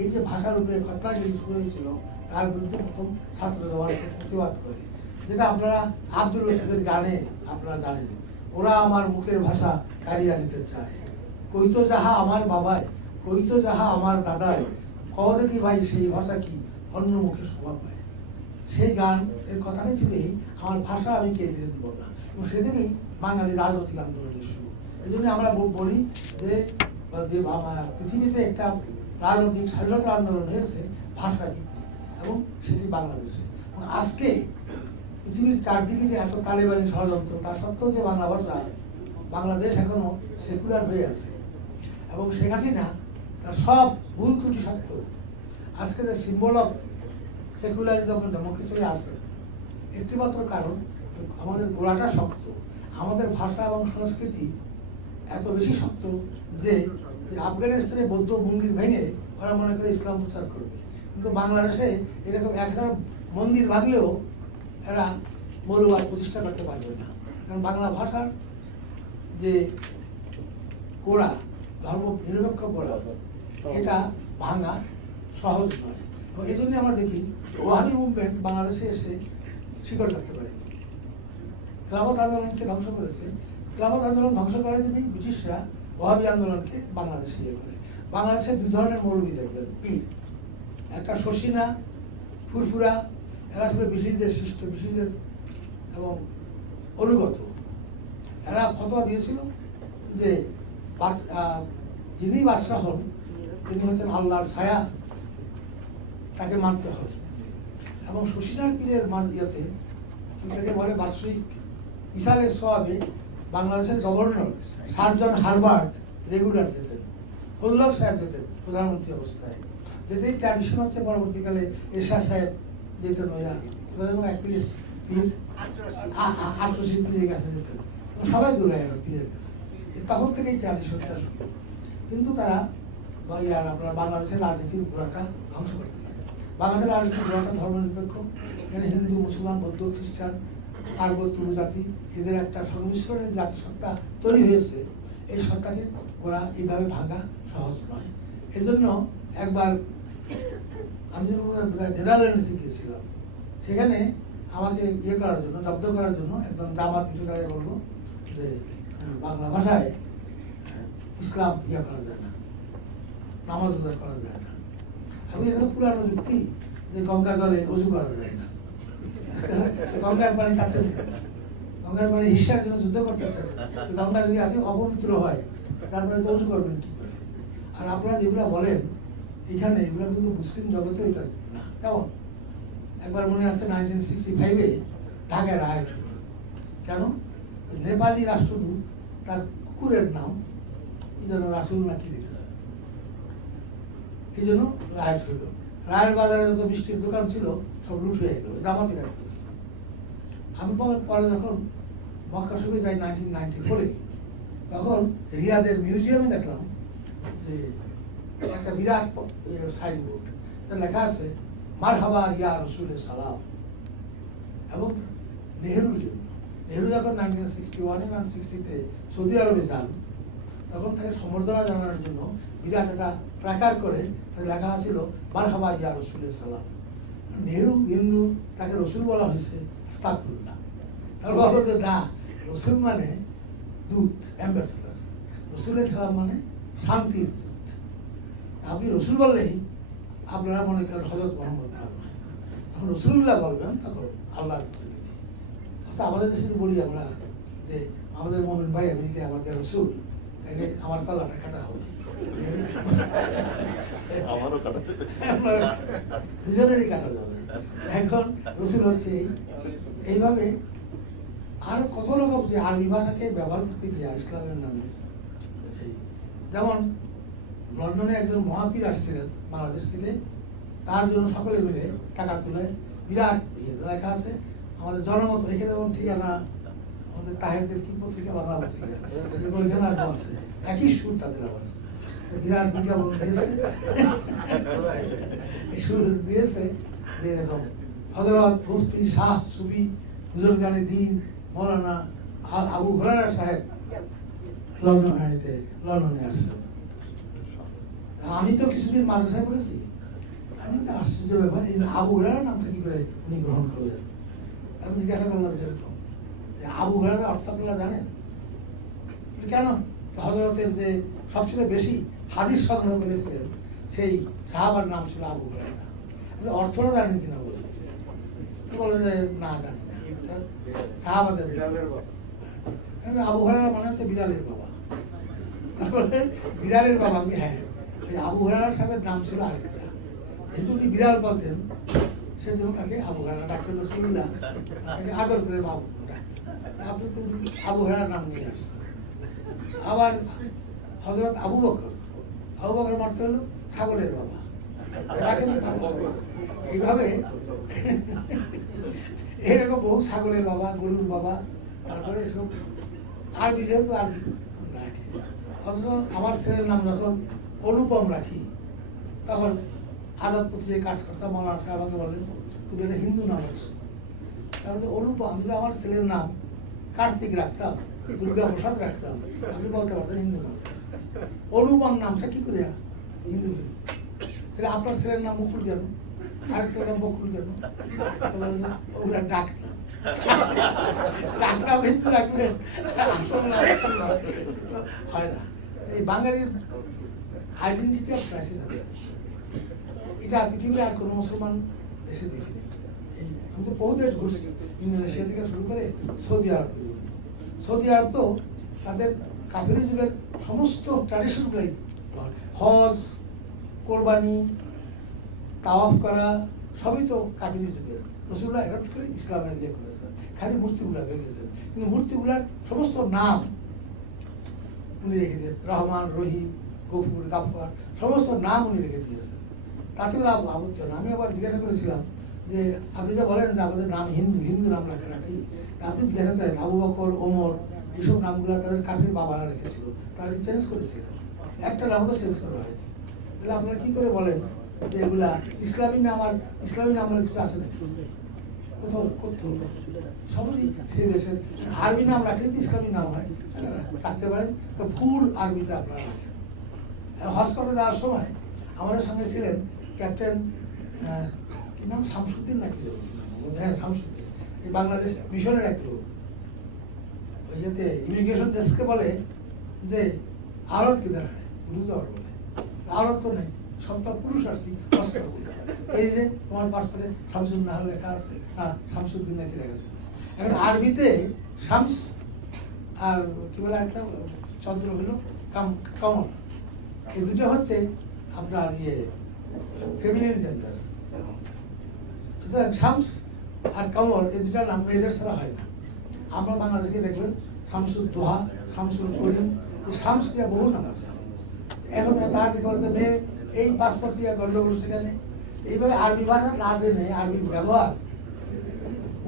এই যে ভাষার উপরে খতনাগিরি শুরু হয়েছিল, তার বিরুদ্ধে প্রথম ছাত্র জওয়ান প্রতিবাদ করে, যেটা আপনারা আব্দুল লতিফের গানে আপনারা জানেন, ওরা আমার মুখের ভাষা কারিয়া নিতে চায়, কইতো যাহা আমার বাবায়, কইতো যাহা আমার দাদায়, কহ দেখি ভাই সেই ভাষা কি অন্য মুখে শোভা পায়। সেই গান এর কথাটাই ছিল আমার ভাষা আমি কে দিতে দিব না। এবং সেদিকেই বাঙালি রাজনৈতিক আন্দোলনের শুরু। এই জন্য আমরা বলি যে পৃথিবীতে একটা রাজনৈতিক স্বাধীনতা আন্দোলন হয়েছে ভাষা ভিত্তিক, এবং সেটি বাংলাদেশে। এবং আজকে পৃথিবীর চারদিকে যে এত তালেবানি ষড়যন্ত্র, তা সত্ত্বেও যে বাংলা ভাষা, বাংলাদেশ এখনো সেকুলার হয়ে আছে। এবং শেখ হাসিনা তার সব ভুল ত্রুটি সত্ত্বেও আজকে যে সিম্বল অফ সেকুলারিজম ডেমোক্রেসি আছে, একটি মাত্র কারণ, আমাদের গোড়াটা শক্ত, আমাদের ভাষা এবং সংস্কৃতি এত বেশি শক্ত যে আফগানিস্তানে বৌদ্ধ মন্দির ভেঙে ওরা মনে করে ইসলাম প্রচার করবে, কিন্তু বাংলাদেশে এরকম 1000 মন্দির ভাঙলেও এরা মৌলবাদ প্রতিষ্ঠা করতে পারবে না। কারণ বাংলা ভাষার যে গোড়া, ধর্ম নিরপেক্ষ গোড়া, এটা ভাঙা সহজ নয়। এবং এই জন্যই আমরা দেখি ওয়াহাবি মুভমেন্ট বাংলাদেশে এসে শিকড় রাখতে পারেনি। খেলাফত আন্দোলনকে ধ্বংস করেছে। খেলাফত আন্দোলন ধ্বংস করে যদি ব্রিটিশরা ওয়াহাবি আন্দোলনকে বাংলাদেশে ইয়ে করে। বাংলাদেশে 2 ধরনের মৌলবী দেখবেন, পীর, একটা শশিনা ফুরফুরা, এরা ছিল ব্রিটিশদের শিষ্ট, ব্রিটিশদের এবং অনুগত। এরা ফতোয়া দিয়েছিল যে যিনি বাদশাহ হন তিনি হচ্ছেন আল্লাহর ছায়া, তাকে মানতে হবে। এবং শশীনার পীরের ইয়েতে এটাকে বলে বার্ষিক ইসালের সওয়াবে বাংলাদেশের গভর্নর সার্জন হারবার্ট রেগুলার যেতেন, ফজলুল সাহেব যেতেন প্রধানমন্ত্রী অবস্থায়, যেটাই ট্র্যাডিশন হচ্ছে। পরবর্তীকালে এরশাদ সাহেব যেতেন, ওই 88 পীরের কাছে যেতেন, সবাই দূরে গেল পীরের কাছে। তখন থেকেই ট্র্যাডিশনটা শুরু। কিন্তু তারা আপনার বাংলাদেশের রাজনীতির গোড়াটা ধ্বংস করতে পারে। বাংলাদেশের রাজনীতির গোড়াটা ধর্মনিরপেক্ষ। এখানে হিন্দু, মুসলমান, বৌদ্ধ, খ্রিস্টান, পার্বত্য জাতি, এদের একটা সংমিশ্রণের জাতিসত্তা তৈরি হয়েছে। এই সত্তাটির গোড়া এইভাবে ভাঙা সহজ নয়। এই জন্য একবার আমি যখন নেদারল্যান্ডসে গিয়েছিলাম, সেখানে আমাকে ইয়ে করার জন্য, জব্দ করার জন্য একজন জামাত ইসলামে বললো যে বাংলা ভাষায় ইসলাম ইয়ে করা যায় না, নামাজ করা যায় না। আমি এটা তো পুরানো যুক্তি যে গঙ্গা জলে অজু করা যায় না, গঙ্গার পানি চাচ্ছেন, গঙ্গার পানি হিসার জন্য যুদ্ধ করতেছে। গঙ্গা যদি আগে অপবিত্র হয় তারপরে তো অজু করবেন কি করে? আর আপনারা যেগুলো বলেন এখানে, এগুলো কিন্তু মুসলিম জগতে এটা না। যেমন একবার মনে আছে 1965-এ ঢাকায় রায় হল। কেন? নেপালি রাষ্ট্রদূত তার কুকুরের নাম এই জন্য রাসুল না কি রেখেছে, এই জন্য রায় হইল। রায়ের বাজারে যত মিষ্টির দোকান ছিল সব লুট হয়ে গেল, জামাতি রাখতে। আমি পরে যখন মক্কা শরীফে যাই 1994-এ, তখন রিয়াদের মিউজিয়ামে দেখলাম যে একটা বিরাট সাইনবোর্ড, লেখা আছে মারহাবা ইয়া রসুল সালাম। এবং নেহরুর জন্য, নেহরু যখন 1961-এ 1960-তে সৌদি আরবে যান, তখন তাকে সম্বর্ধনা জানানোর জন্য বিরাট একটা প্রাকার করে লেখা ছিল মারহাবা ইয়া রসুল সালাম। নেহরু হিন্দু, তাকে রসুল বলা হয়েছে, আস্তাগফিরুল্লাহ। তার বলো যে না, রসুল মানে দূত, অ্যাম্বাসেডার, রসুলের সালাম মানে শান্তির দূত। আপনি রসুল বললেই আপনারা মনে করেন হযরত মুহাম্মদ নয়, যখন রসুলুল্লাহ বলবেন তখন আল্লাহর প্রতিনিধি। অর্থাৎ আমাদের দেশে বলি আমরা যে আমাদের মোমিন ভাই আমেরিকায় আমাদের রসুল, তাকে আমার পাল্লাটা কাটা হবে, দুজনেরই কাটা যাবে। এখন রসুল হচ্ছে এইভাবে। আর কত রকম যে আরবি ভাষাকে ব্যবহার করতে গিয়ে ইসলামের নামে, যেমন লন্ডনে একজন মহাপীর আসছিলেন বাংলাদেশ থেকে, তার জন্য সকলে মিলে টাকা তুলে বিরাট লেখা আছে আমাদের জনমত, এখানে যেমন ঠিকানা আমাদের তাহেরদের কি পত্রিকা, বাংলা পত্রিকা, ওইখানে আর আছে একই সুর, তাদের আবার বিরাট বিজ্ঞাপন দিয়েছে, সুর দিয়েছে যে এরকম হযরত মুফতি শাহ সুফি বুজুর্গানে দ্বীন মৌলানা আবু হুরায়রা সাহেব লন্ডনে আসছে। আমি তো কিছুদিন মাদ্রাসায় পড়েছি, আমি তো আশ্চর্য ব্যাপার, এই আবু হুরায়রা নামটা কি করে উনি গ্রহণ করলেন। আমি জিজ্ঞাসা করলাম যেরকম যে আবু হুরায়রা অর্থ আপনারা জানেন? কেন? হযরতের যে সবচেয়ে বেশি হাদিস সংগ্রহ করেছিলেন সেই সাহাবার নাম ছিল আবু হুরায়রা। আপনি অর্থটা জানেন কিনা বলে বলে যে না জানি না, সাহাবাদের আবু হুরায়রা মানে হচ্ছে বিলালের বাবা। তারপরে বিলালের বাবা, আমি হ্যাঁ, ওই আবু হুরায়রা সাহেবের নাম ছিল আরেকটা, যেহেতু উনি বিড়াল বলতেন সেজন্য তাকে আবু হুরায়রা ডাক্তার রসুল্লাহ তাকে আদর করে বাবু ডাকতেন। আপনি তো আবু হুরায়রার নাম নিয়ে আসছেন। আবার হযরত আবু বকর, আবু বকর মারতে হলো ছাগলের বাবা। এইভাবে এরকম বহু ছাগলের বাবা, গরুর বাবা, তারপরে এসব আরবি, যেহেতু আরবি রাখি। অথচ আমার ছেলের নাম যখন অনুপম রাখি, তখন আজাদ পত্রিকায় কাজ করতাম, মৌলানা আমাকে বলেন তুমি এটা হিন্দু নাম আছে। তাহলে অনুপম, আমি যদি আমার ছেলের নাম কার্তিক রাখতাম, দুর্গা প্রসাদ রাখতাম, আপনি বলতে পারতেন হিন্দু নাম। অনুপম নামটা কি করে হিন্দু হইল? তাহলে আপনার ছেলের নাম মুকুল কেন, আর ছেলের নাম বকুল কেন? ওগুলা ডাক নাম, ডাক নাম হিন্দু রাখবেন, হয় না। এই বাঙালির আইডেন্টিটি অফ ক্রাইসিস আছে, এটা পৃথিবীর আর কোনো মুসলমান দেশে দেখিনি। এই আমি তো বহু দেশ ঘুরছি, ইন্দোনেশিয়া থেকে শুরু করে সৌদি আরব পর্যন্ত। সৌদি আরব তো তাদের কাফিরি যুগের সমস্ত ট্র্যাডিশনগুলাই, হজ, কোরবানি, তাওয়াফ করা, সবই তো কাফিরি যুগের। রসুল্লাহ অ্যাডপ্ট করে ইসলামের দিয়ে করেছেন, খালি মূর্তিগুলা ভেঙেছেন, কিন্তু মূর্তিগুলার সমস্ত নাম উনি রেখে দিয়েছেন, রহমান, রহিম, গফুর, গাফফার, সমস্ত নাম উনি রেখে দিয়েছেন। তাতে করে আবদ্ধ না। আমি আবার জিজ্ঞাসা করেছিলাম যে আপনি যা বলেন যে আমাদের নাম হিন্দু, হিন্দু নাম রাখি, আপনি জিজ্ঞাসা করেন আবু বকর, ওমর, এইসব নামগুলো তাদের কাফির বাবারা রেখেছিল, তারা কি চেঞ্জ করেছিল? একটা নাম তো চেঞ্জ করা হয়নি। তাহলে আপনারা কি করে বলেন যে এগুলা ইসলামী নাম? আর ইসলামী নাম মানে কিছু আছে নাকি? কোথাও করতে হবে, সবই সেই দেশের আরবি নাম রাখলে তো ইসলামী নাম হয়, রাখতে পারেন। তো ফুল আরবিতে আপনারা রাখেন। হজ করতে যাওয়ার সময় আমাদের সঙ্গে ছিলেন ক্যাপ্টেন কি নাম, শামসুদ্দিন নাকি? হ্যাঁ, শামসুদ্দিন, এই বাংলাদেশ মিশনের এক লোক। ওই ইয়েতে ইমিগ্রেশন ডেস্কে বলে যে আরত কিধার হয়, উর্দু আরত বলে, আরত তো নেই, সব তো পুরুষ আসছি। এই যে তোমার পাসপোর্টে শামসুদ্দিন নাহার লেখা আছে, হ্যাঁ শামসুদ্দিন নাকি লেখা আছে। এখন আরবিতে শামস আর কি বলে একটা চন্দ্র হলো কমল, এই দুটো হচ্ছে আপনার ইয়ে ফেমিনিন জেন্ডার। সুতরাং শামস আর কমল এই দুটার নাম মেয়েদের ছাড়া হয় না। আমরা বাংলাদেশে দেখবেন শামসুল দোহা, শামসুল করিম, শামস দিয়ে বহু নাম আছে। এখন তার দিকে বলতে মেয়ে এই পাসপোর্ট দিয়ে গন্ডগোল সেখানে এইভাবে আরবি ভাষা না জেনে আরবি ব্যবহার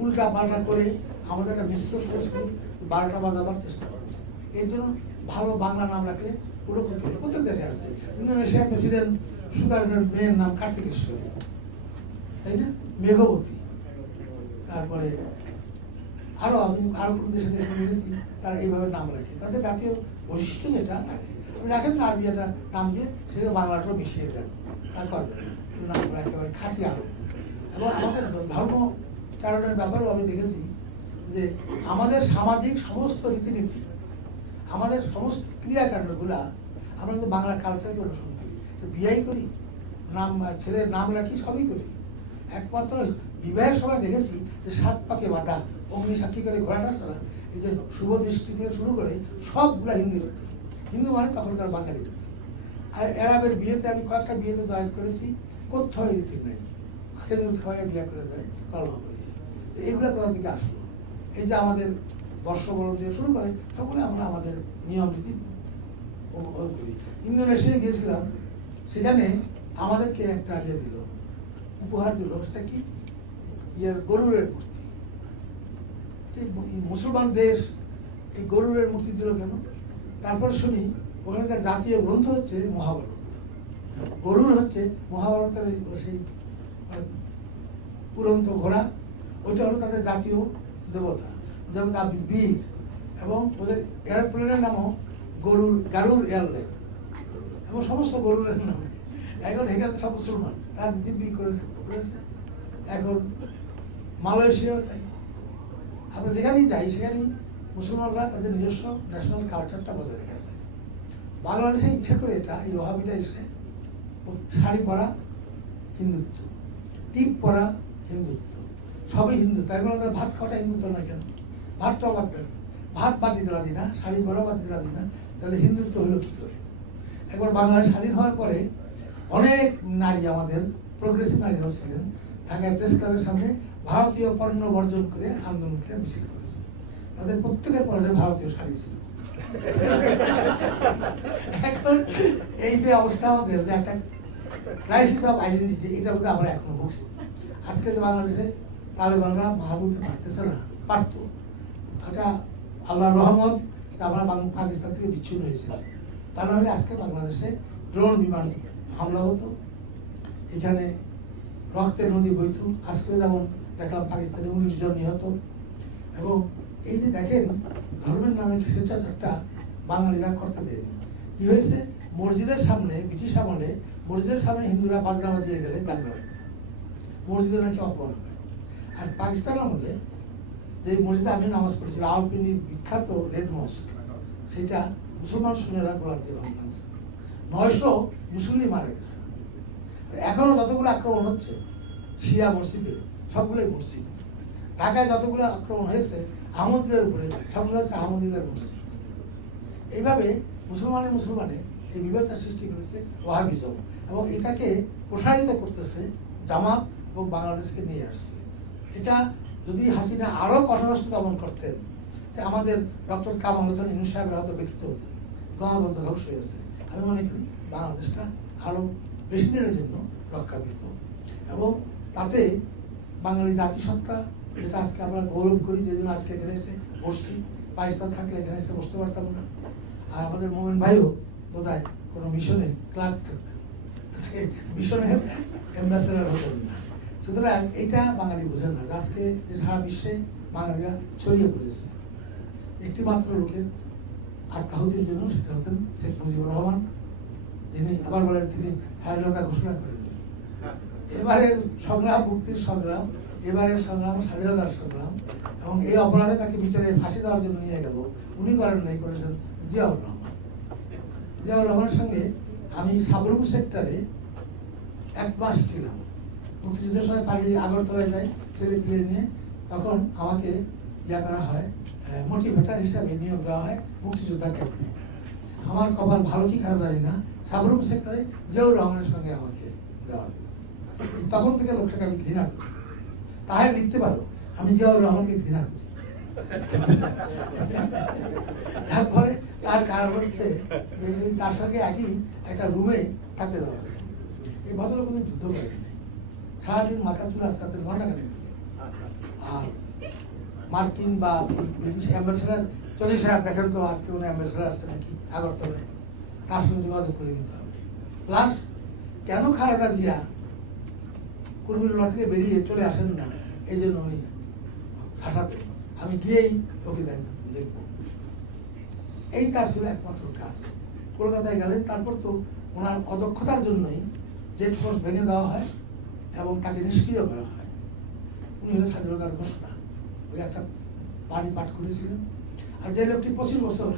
উল্টা পাল্টা করে আমাদের একটা মিশ্র সংস্কৃতি 12টা বাজাবার চেষ্টা করছে। এই জন্য ভালো বাংলা নাম রাখলে পুরো ক্ষতি হয়। প্রত্যেক দেশে আছে। ইন্দোনেশিয়ার প্রেসিডেন্ট সুকার্ণের মেয়ের নাম কার্তিকেশ্বরী, তাই না, মেঘবতী। তারপরে আরো আমি আরো কোনো দেশে দেখেছি তারা এইভাবে নাম রাখে, তাদের জাতীয় বৈশিষ্ট্য যেটা রাখে। আপনি রাখেন না আরবি একটা নাম দিয়ে, সেটা বাংলাটাও মিশিয়ে দেন, তা করবেন না, নামগুলো একেবারে খাঁটি আরো। এবং আমাদের ধর্মচারণের ব্যাপারেও আমি দেখেছি যে আমাদের সামাজিক সমস্ত রীতিনীতি, আমাদের সমস্ত ক্রিয়াকাণ্ডগুলা আমরা কিন্তু বাংলা কালচারকে অনুসরণ করি। বিয়াই করি, নাম ছেলের নাম রাখি, সবই করি। একমাত্র বিবাহের সময় দেখেছি যে 7 পাকে বাঁধা, অগ্নি সাক্ষী করে ঘোড়াটা ছাড়া, এই যে শুভ দৃষ্টি থেকে শুরু করে সবগুলা হিন্দু রীতি। হিন্দু মানে তখনকার বাঙালি রীতি। আর এরাবের বিয়েতে আমি কয়েকটা বিয়েতে জয়েন করেছি, কোথাও এই রীতি নেই, খেজুর খাওয়াই বিয়ে করে দেয়, কলমা করিয়ে। এইগুলো কোথা থেকে আসলো? এই যে আমাদের বর্ষবরণ দিয়ে শুরু করে সকলে আমরা আমাদের নিয়ম রীতি করি। ইন্দোনেশিয়ায় গিয়েছিলাম, সেখানে আমাদেরকে একটা ইয়ে দিল, উপহার দিল, সেটা কি গরুরের মূর্তি। মুসলমান দেশ এই গরুরের মূর্তি দিল কেন? তারপরে শুনি ওখানকার জাতীয় গ্রন্থ হচ্ছে মহাভারত। গরুর হচ্ছে মহাভারতের সেই উড়ন্ত ঘোড়া, ওইটা হলো তাদের জাতীয় দেবতা, যেমন বীর। এবং ওদের এয়ারপ্লেনের নামও গারুর এয়ারলাইন, এবং সমস্ত গরুরের নাম। এখন এখানে সব মুসলমান, তার দিব্যি করেছে। এখন মালয়েশিয়াও তাই। আমরা যেখানেই যাই সেখানেই মুসলমানরা তাদের নিজস্ব ন্যাশনাল কালচারটা বজায় রেখেছে। বাংলাদেশে ইচ্ছা করে এটা, এই ওহাবিটা এসে শাড়ি পরা হিন্দুত্ব, টিপ পরা হিন্দুত্ব, সবই হিন্দু। তাই বলে ভাত খাওয়াটা হিন্দুত্ব নয় কেন? ভাতটাও বাদ দেন, ভাত বাদ দিতে রাজি না, শাড়ি পরাও বাদ দিতে রাজি না, তাহলে হিন্দুত্ব হলো কী করে? একবার বাংলাদেশ স্বাধীন হওয়ার পরে অনেক নারী, আমাদের প্রোগ্রেসিভ নারীরাও ছিলেন, ঢাকায় প্রেস ক্লাবের সামনে ভারতীয় পণ্য বর্জন করে আন্দোলনকে মিছিল করেছে। তাদের প্রত্যেকের পরনে ভারতীয় শাড়ি ছিল। এখন এই যে অবস্থা আমাদের, যে একটা ক্রাইসিস অফ আইডেন্টিটি, এটা বোধহয় আমরা এখনো ভুগছি। আজকে যে বাংলাদেশে তালেবানরা মাহবুবকে পারতেছে না, পারতো। এটা আল্লাহর রহমত, আমরা পাকিস্তান থেকে বিচ্ছিন্ন হয়েছিল। তা নাহলে আজকে বাংলাদেশে ড্রোন বিমান হামলা হতো, এখানে রক্তের নদী বইত। আজকে যেমন দেখলাম পাকিস্তানে 19 জন নিহত। এবং এই যে দেখেন ধর্মের নামে স্বেচ্ছাচারটা বাঙালিরা করতে দেয়নি। কি হয়েছে, মসজিদের সামনে ব্রিটিশ আমলে মসজিদের সামনে হিন্দুরা বাজনা বাজিয়ে গেলে দাঙ্গা হয়, মসজিদে নাকি অপমান হয়। আর পাকিস্তান আমলে যে মসজিদে আমি নামাজ পড়েছি রাওয়ালপিন্ডির বিখ্যাত রেড মস্ক, সেটা মুসলমান সৈন্যরা গোলা দিয়ে ভাঙছে, 900 মুসলিম মারা গেছে। এখনো যতগুলো আক্রমণ হচ্ছে শিয়া মসজিদে, সবগুলোই মসজিদ। ঢাকায় যতগুলো আক্রমণ হয়েছে আহমদীদের উপরে, সবগুলো হচ্ছে আহমদীদের মসজিদ। এইভাবে মুসলমানে এই বিভেদটা সৃষ্টি করেছে ওয়াহাবিজম, এবং এটাকে প্রসারিত করতেছে জামাত এবং বাংলাদেশকে নিয়ে আসছে। এটা যদি হাসিনা আরো কঠোরস্থ দমন করতেন, আমাদের ডক্টর কামাল হোসেন ইউনূস সাহেবের হয়তো ব্যক্তিত্ব হতেন, গণতন্ত্র ধ্বংস হয়েছে। আমি মনে করি বাংলাদেশটা আরো বেশি দিনের জন্য রক্ষা পেত, এবং তাতে বাঙালি জাতিসত্তা, যেটা আজকে আমরা গৌরব করি, যেদিন আজকে এখানে এসে বসছি, পাকিস্তান থাকলে এখানে এসে বসতে পারতাম না। আর আমাদের মোমেন ভাইও বোধহয় কোনো মিশনে ক্লার্ক থাকতেন, মিশনের অ্যাম্বাসেডার হতেন না। সুতরাং এটা বাঙালি বোঝেন না, আজকে সারা বিশ্বে বাঙালিরা ছড়িয়ে পড়েছে। একটি মাত্র লোকের আত্মাহুতির জন্য, সেটা হতেন শেখ মুজিবুর রহমান, যিনি আবার বলেন তিনি স্বাধীনতা ঘোষণা করে দিলেন। এবারের সংগ্রাম মুক্তির সংগ্রাম, এবারের সংগ্রাম স্বাধীনতার সংগ্রাম, এবং এই অপরাধে তাকে বিচারে ফাঁসি দেওয়ার জন্য নিয়ে গেল, উনি করেন নাই, করেছেন জিয়াউর রহমান। জিয়াউর রহমানের সঙ্গে আমি সাবরুম সেক্টরে 1 মাস ছিলাম। মুক্তিযুদ্ধের সময় পালিয়ে আগরতলায় যাই ছেলে পিলে নিয়ে, তখন আমাকে করা হয়, মোটিভেটার হিসাবে নিয়োগ দেওয়া হয় মুক্তিযোদ্ধা ক্যাম্পে। আমার কপাল ভালো কি খারাপ জানি না, সাবরুম সেক্টরে জিয়াউর রহমানের সঙ্গে আমাকে দেওয়া হয়। তখন থেকে লোকটাকে আমি ঘৃণা করি, তাহলে লিখতে পারো আমি জিয়াউর রহমানকে ঘৃণা করি। তারপরে তার কারণ হচ্ছে তার সঙ্গে একই একটা রুমে থাকতে দেওয়া হয়। এই ভদ্রলোক কোনো যুদ্ধ করেন নাই, সারাদিন মাথা চুল আসতে ঘন্টা কাটে। আর মার্কিন বা ব্রিটিশ অ্যাম্বাসেডার চল্লিশ হাজার, দেখেন তো আজকে কোনো অ্যাম্বাসেডার আসছে নাকি আগরতলায়, তার সঙ্গে যোগাযোগ করে দিতে হবে। প্লাস কেন খালেদা জিয়া কুর্মিল্লা থেকে বেরিয়ে চলে আসেন না, এই জন্য উনি ভাষাতে আমি গিয়েই ওকে দেখব। এই তার ছিল একমাত্র কাজ। কলকাতায় গেলেন, তারপর তো ওনার অদক্ষতার জন্যই জেট ফোর্স ভেঙে দেওয়া হয় এবং তাকে নিষ্ক্রিয় করা হয়। উনি হলেন স্বাধীনতার ঘোষণা, ওই একটা বাণী পাঠ করেছিলেন। আর যে লোকটি 25 বছর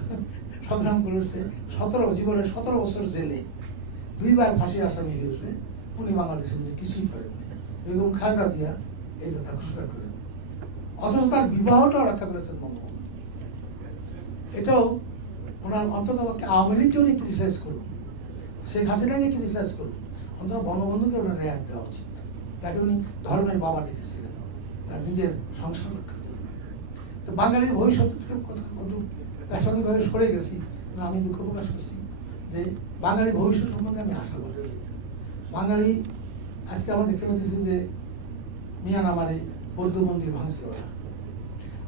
সংগ্রাম করেছে, 17 বছর জেলে, 2 বার ফাঁসির আসামি হয়েছে, উনি বাংলাদেশের জন্য কিছুই করেননি। বেগম খালেদা জিয়া এই কথা ঘোষণা করেন, অথচ তার বিবাহটাও রক্ষা করেছেন বঙ্গবন্ধু। এটাও ওনার অন্তত আওয়ামী লীগকে উনি ক্রিটিসাইজ করুন, শেখ হাসিনাকে ক্রিটিসাইজ করুন, অন্তত বঙ্গবন্ধুকে ওনার রেয়াত দেওয়া উচিত। তাকে উনি ধর্মের বাবা ডেকেছিলেন, তার নিজের সংসার রক্ষা করলেন। তো বাঙালির ভবিষ্যৎ থেকে প্রাসঙ্গিকভাবে সরে গেছি, আমি দুঃখ প্রকাশ করছি যে বাঙালি ভবিষ্যৎ সম্বন্ধে আমি আশাবাদী। বাঙালি আজকে আমরা দেখতে পাচ্ছি যে মিয়ানমারে বৌদ্ধ মন্দির ভাঙছে ওরা,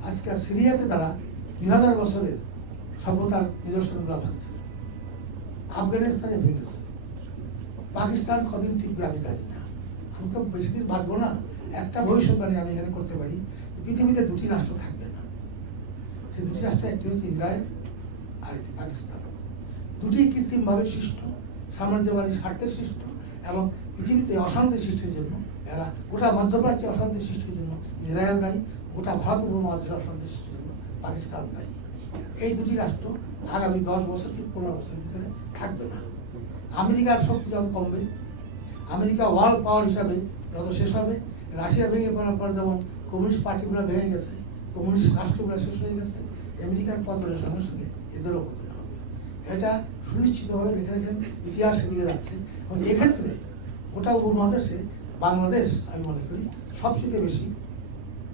আজকে সিরিয়াতে তারা 2000 বছরের সভ্যতার নিদর্শনগুলো ভাঙছে, আফগানিস্তানে ভেঙেছে, পাকিস্তান কদিন টিকবে আমি জানি না। আমি তো বেশি দিন বাঁচবো না, একটা ভবিষ্যৎবাণী আমি এখানে করতে পারি, পৃথিবীতে 2টি রাষ্ট্র থাকবে না। সেই 2টি রাষ্ট্র, একটি হচ্ছে ইসরায়েল আর একটি পাকিস্তান। 2টি কৃত্রিমভাবে সৃষ্ট, সাম্রাজ্যবাদী স্বার্থের সৃষ্ট, এবং পৃথিবীতে অশান্তি সৃষ্টির জন্য এরা, গোটা মধ্যপ্রাচ্যে অশান্তি সৃষ্টির জন্য ইসরায়েল দায়ী, গোটা ভারত উপমহাদেশের অশান্তি সৃষ্টির জন্য পাকিস্তান দায়ী। এই 2টি রাষ্ট্র আগামী 10 বছর কি 15 বছরের ভিতরে থাকবে না। আমেরিকার শক্তি যত কমবে, আমেরিকা ওয়ার্ল্ড পাওয়ার হিসাবে যত শেষ হবে, রাশিয়া ভেঙে পড়ার পর যেমন কমিউনিস্ট পার্টিগুলো ভেঙে গেছে, কমিউনিস্ট রাষ্ট্রগুলো শেষ হয়ে গেছে, আমেরিকার পতনের সঙ্গে সঙ্গে এদেরও পতন হবে। এটা সুনিশ্চিতভাবে লিখে রেখেন, ইতিহাস এদিকে যাচ্ছে। এবং এক্ষেত্রে গোটা উপমহাদেশে বাংলাদেশ আমি মনে করি সবচেয়ে বেশি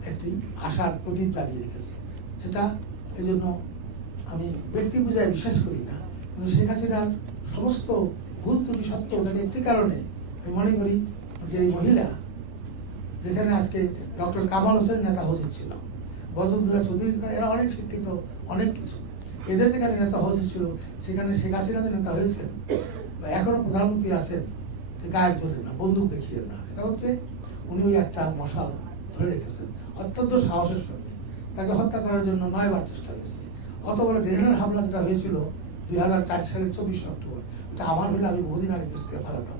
একটি আশার প্রদীপ জ্বালিয়ে রেখেছে। সেটা এই জন্য আমি ব্যক্তি পূজায় বিশ্বাস করি না, কিন্তু শেখ হাসিনার সমস্ত ভুল ত্রুটি সত্ত্বেও তাকে একটি কারণে আমি মনে করি যে এই মহিলা যেখানে আজকে ডক্টর কামাল হোসেন নেতা হোসেন ছিল, বদরুদ্দোজা চৌধুরী, এরা অনেক শিক্ষিত, অনেক কিছু। এদের যেখানে নেতা হোসেন ছিল সেখানে শেখ হাসিনা যে নেতা হয়েছেন বা এখনো প্রধানমন্ত্রী আছেন, গায়ের ধরে না, বন্দুক দেখিয়ে না, এটা হচ্ছে উনি ওই একটা মশাল ধরে রেখেছেন অত্যন্ত সাহসের সঙ্গে। তাকে হত্যা করার জন্য 9 বার চেষ্টা হয়েছে। অত বড় ড্রেনের হামলা যেটা হয়েছিল 2004 সালের 24 অক্টোবর, এটা আমার হলে আমি বহুদিন আগে দেশ থেকে পালাতাম।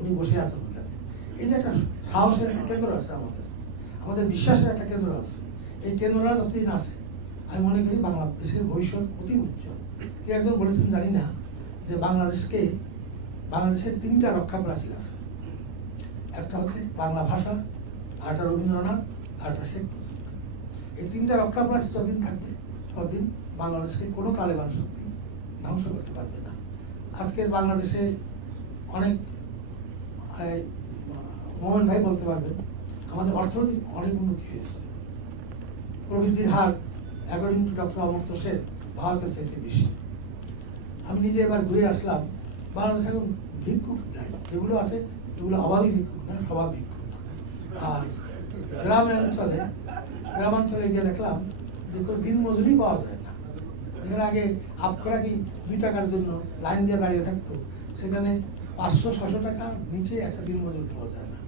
উনি বসে আছেন ওখানে। এই যে একটা সাহসের একটা কেন্দ্র আছে, আমাদের বিশ্বাসের একটা কেন্দ্র আছে। এই কেন্দ্রটা যতদিন আছে আমি মনে করি বাংলাদেশের ভবিষ্যৎ অতি উজ্জ্বল। কে একজন বলেছেন জানি না, যে বাংলাদেশের 3টা রক্ষা প্রাচীর আছে। একটা হচ্ছে বাংলা ভাষা, আরেকটা রবীন্দ্রনাথ, আরেকটা শেখ মুজিব। এই 3টা রক্ষা প্রাচীর যতদিন থাকবে ততদিন বাংলাদেশকে কোনো তালেবান শক্তি ধ্বংস করতে পারবে না। আজকের বাংলাদেশে অনেক মোমেন ভাই বলতে পারবেন, আমাদের অর্থনৈতিক অনেক উন্নতি হয়েছে। প্রবৃদ্ধির হার according to doctor Amartya Sen ভারতের চাইতে বেশি। আমি নিজে এবার ঘুরে আসলাম, বাংলাদেশ এখন ভিক্ষুক নাই, যেগুলো আছে এগুলো অভাবী ভিক্ষুক না, স্বভাব ভিক্ষুক। আর গ্রামাঞ্চলে গিয়ে দেখলাম যে কোনো দিন মজুরি পাওয়া যায় না। এখানে আগে আপকরা কি 2 টাকার জন্য লাইন দিয়ে দাঁড়িয়ে থাকতো, সেখানে 500-600 টাকা নিচে একটা দিন মজুরি পাওয়া যায় না।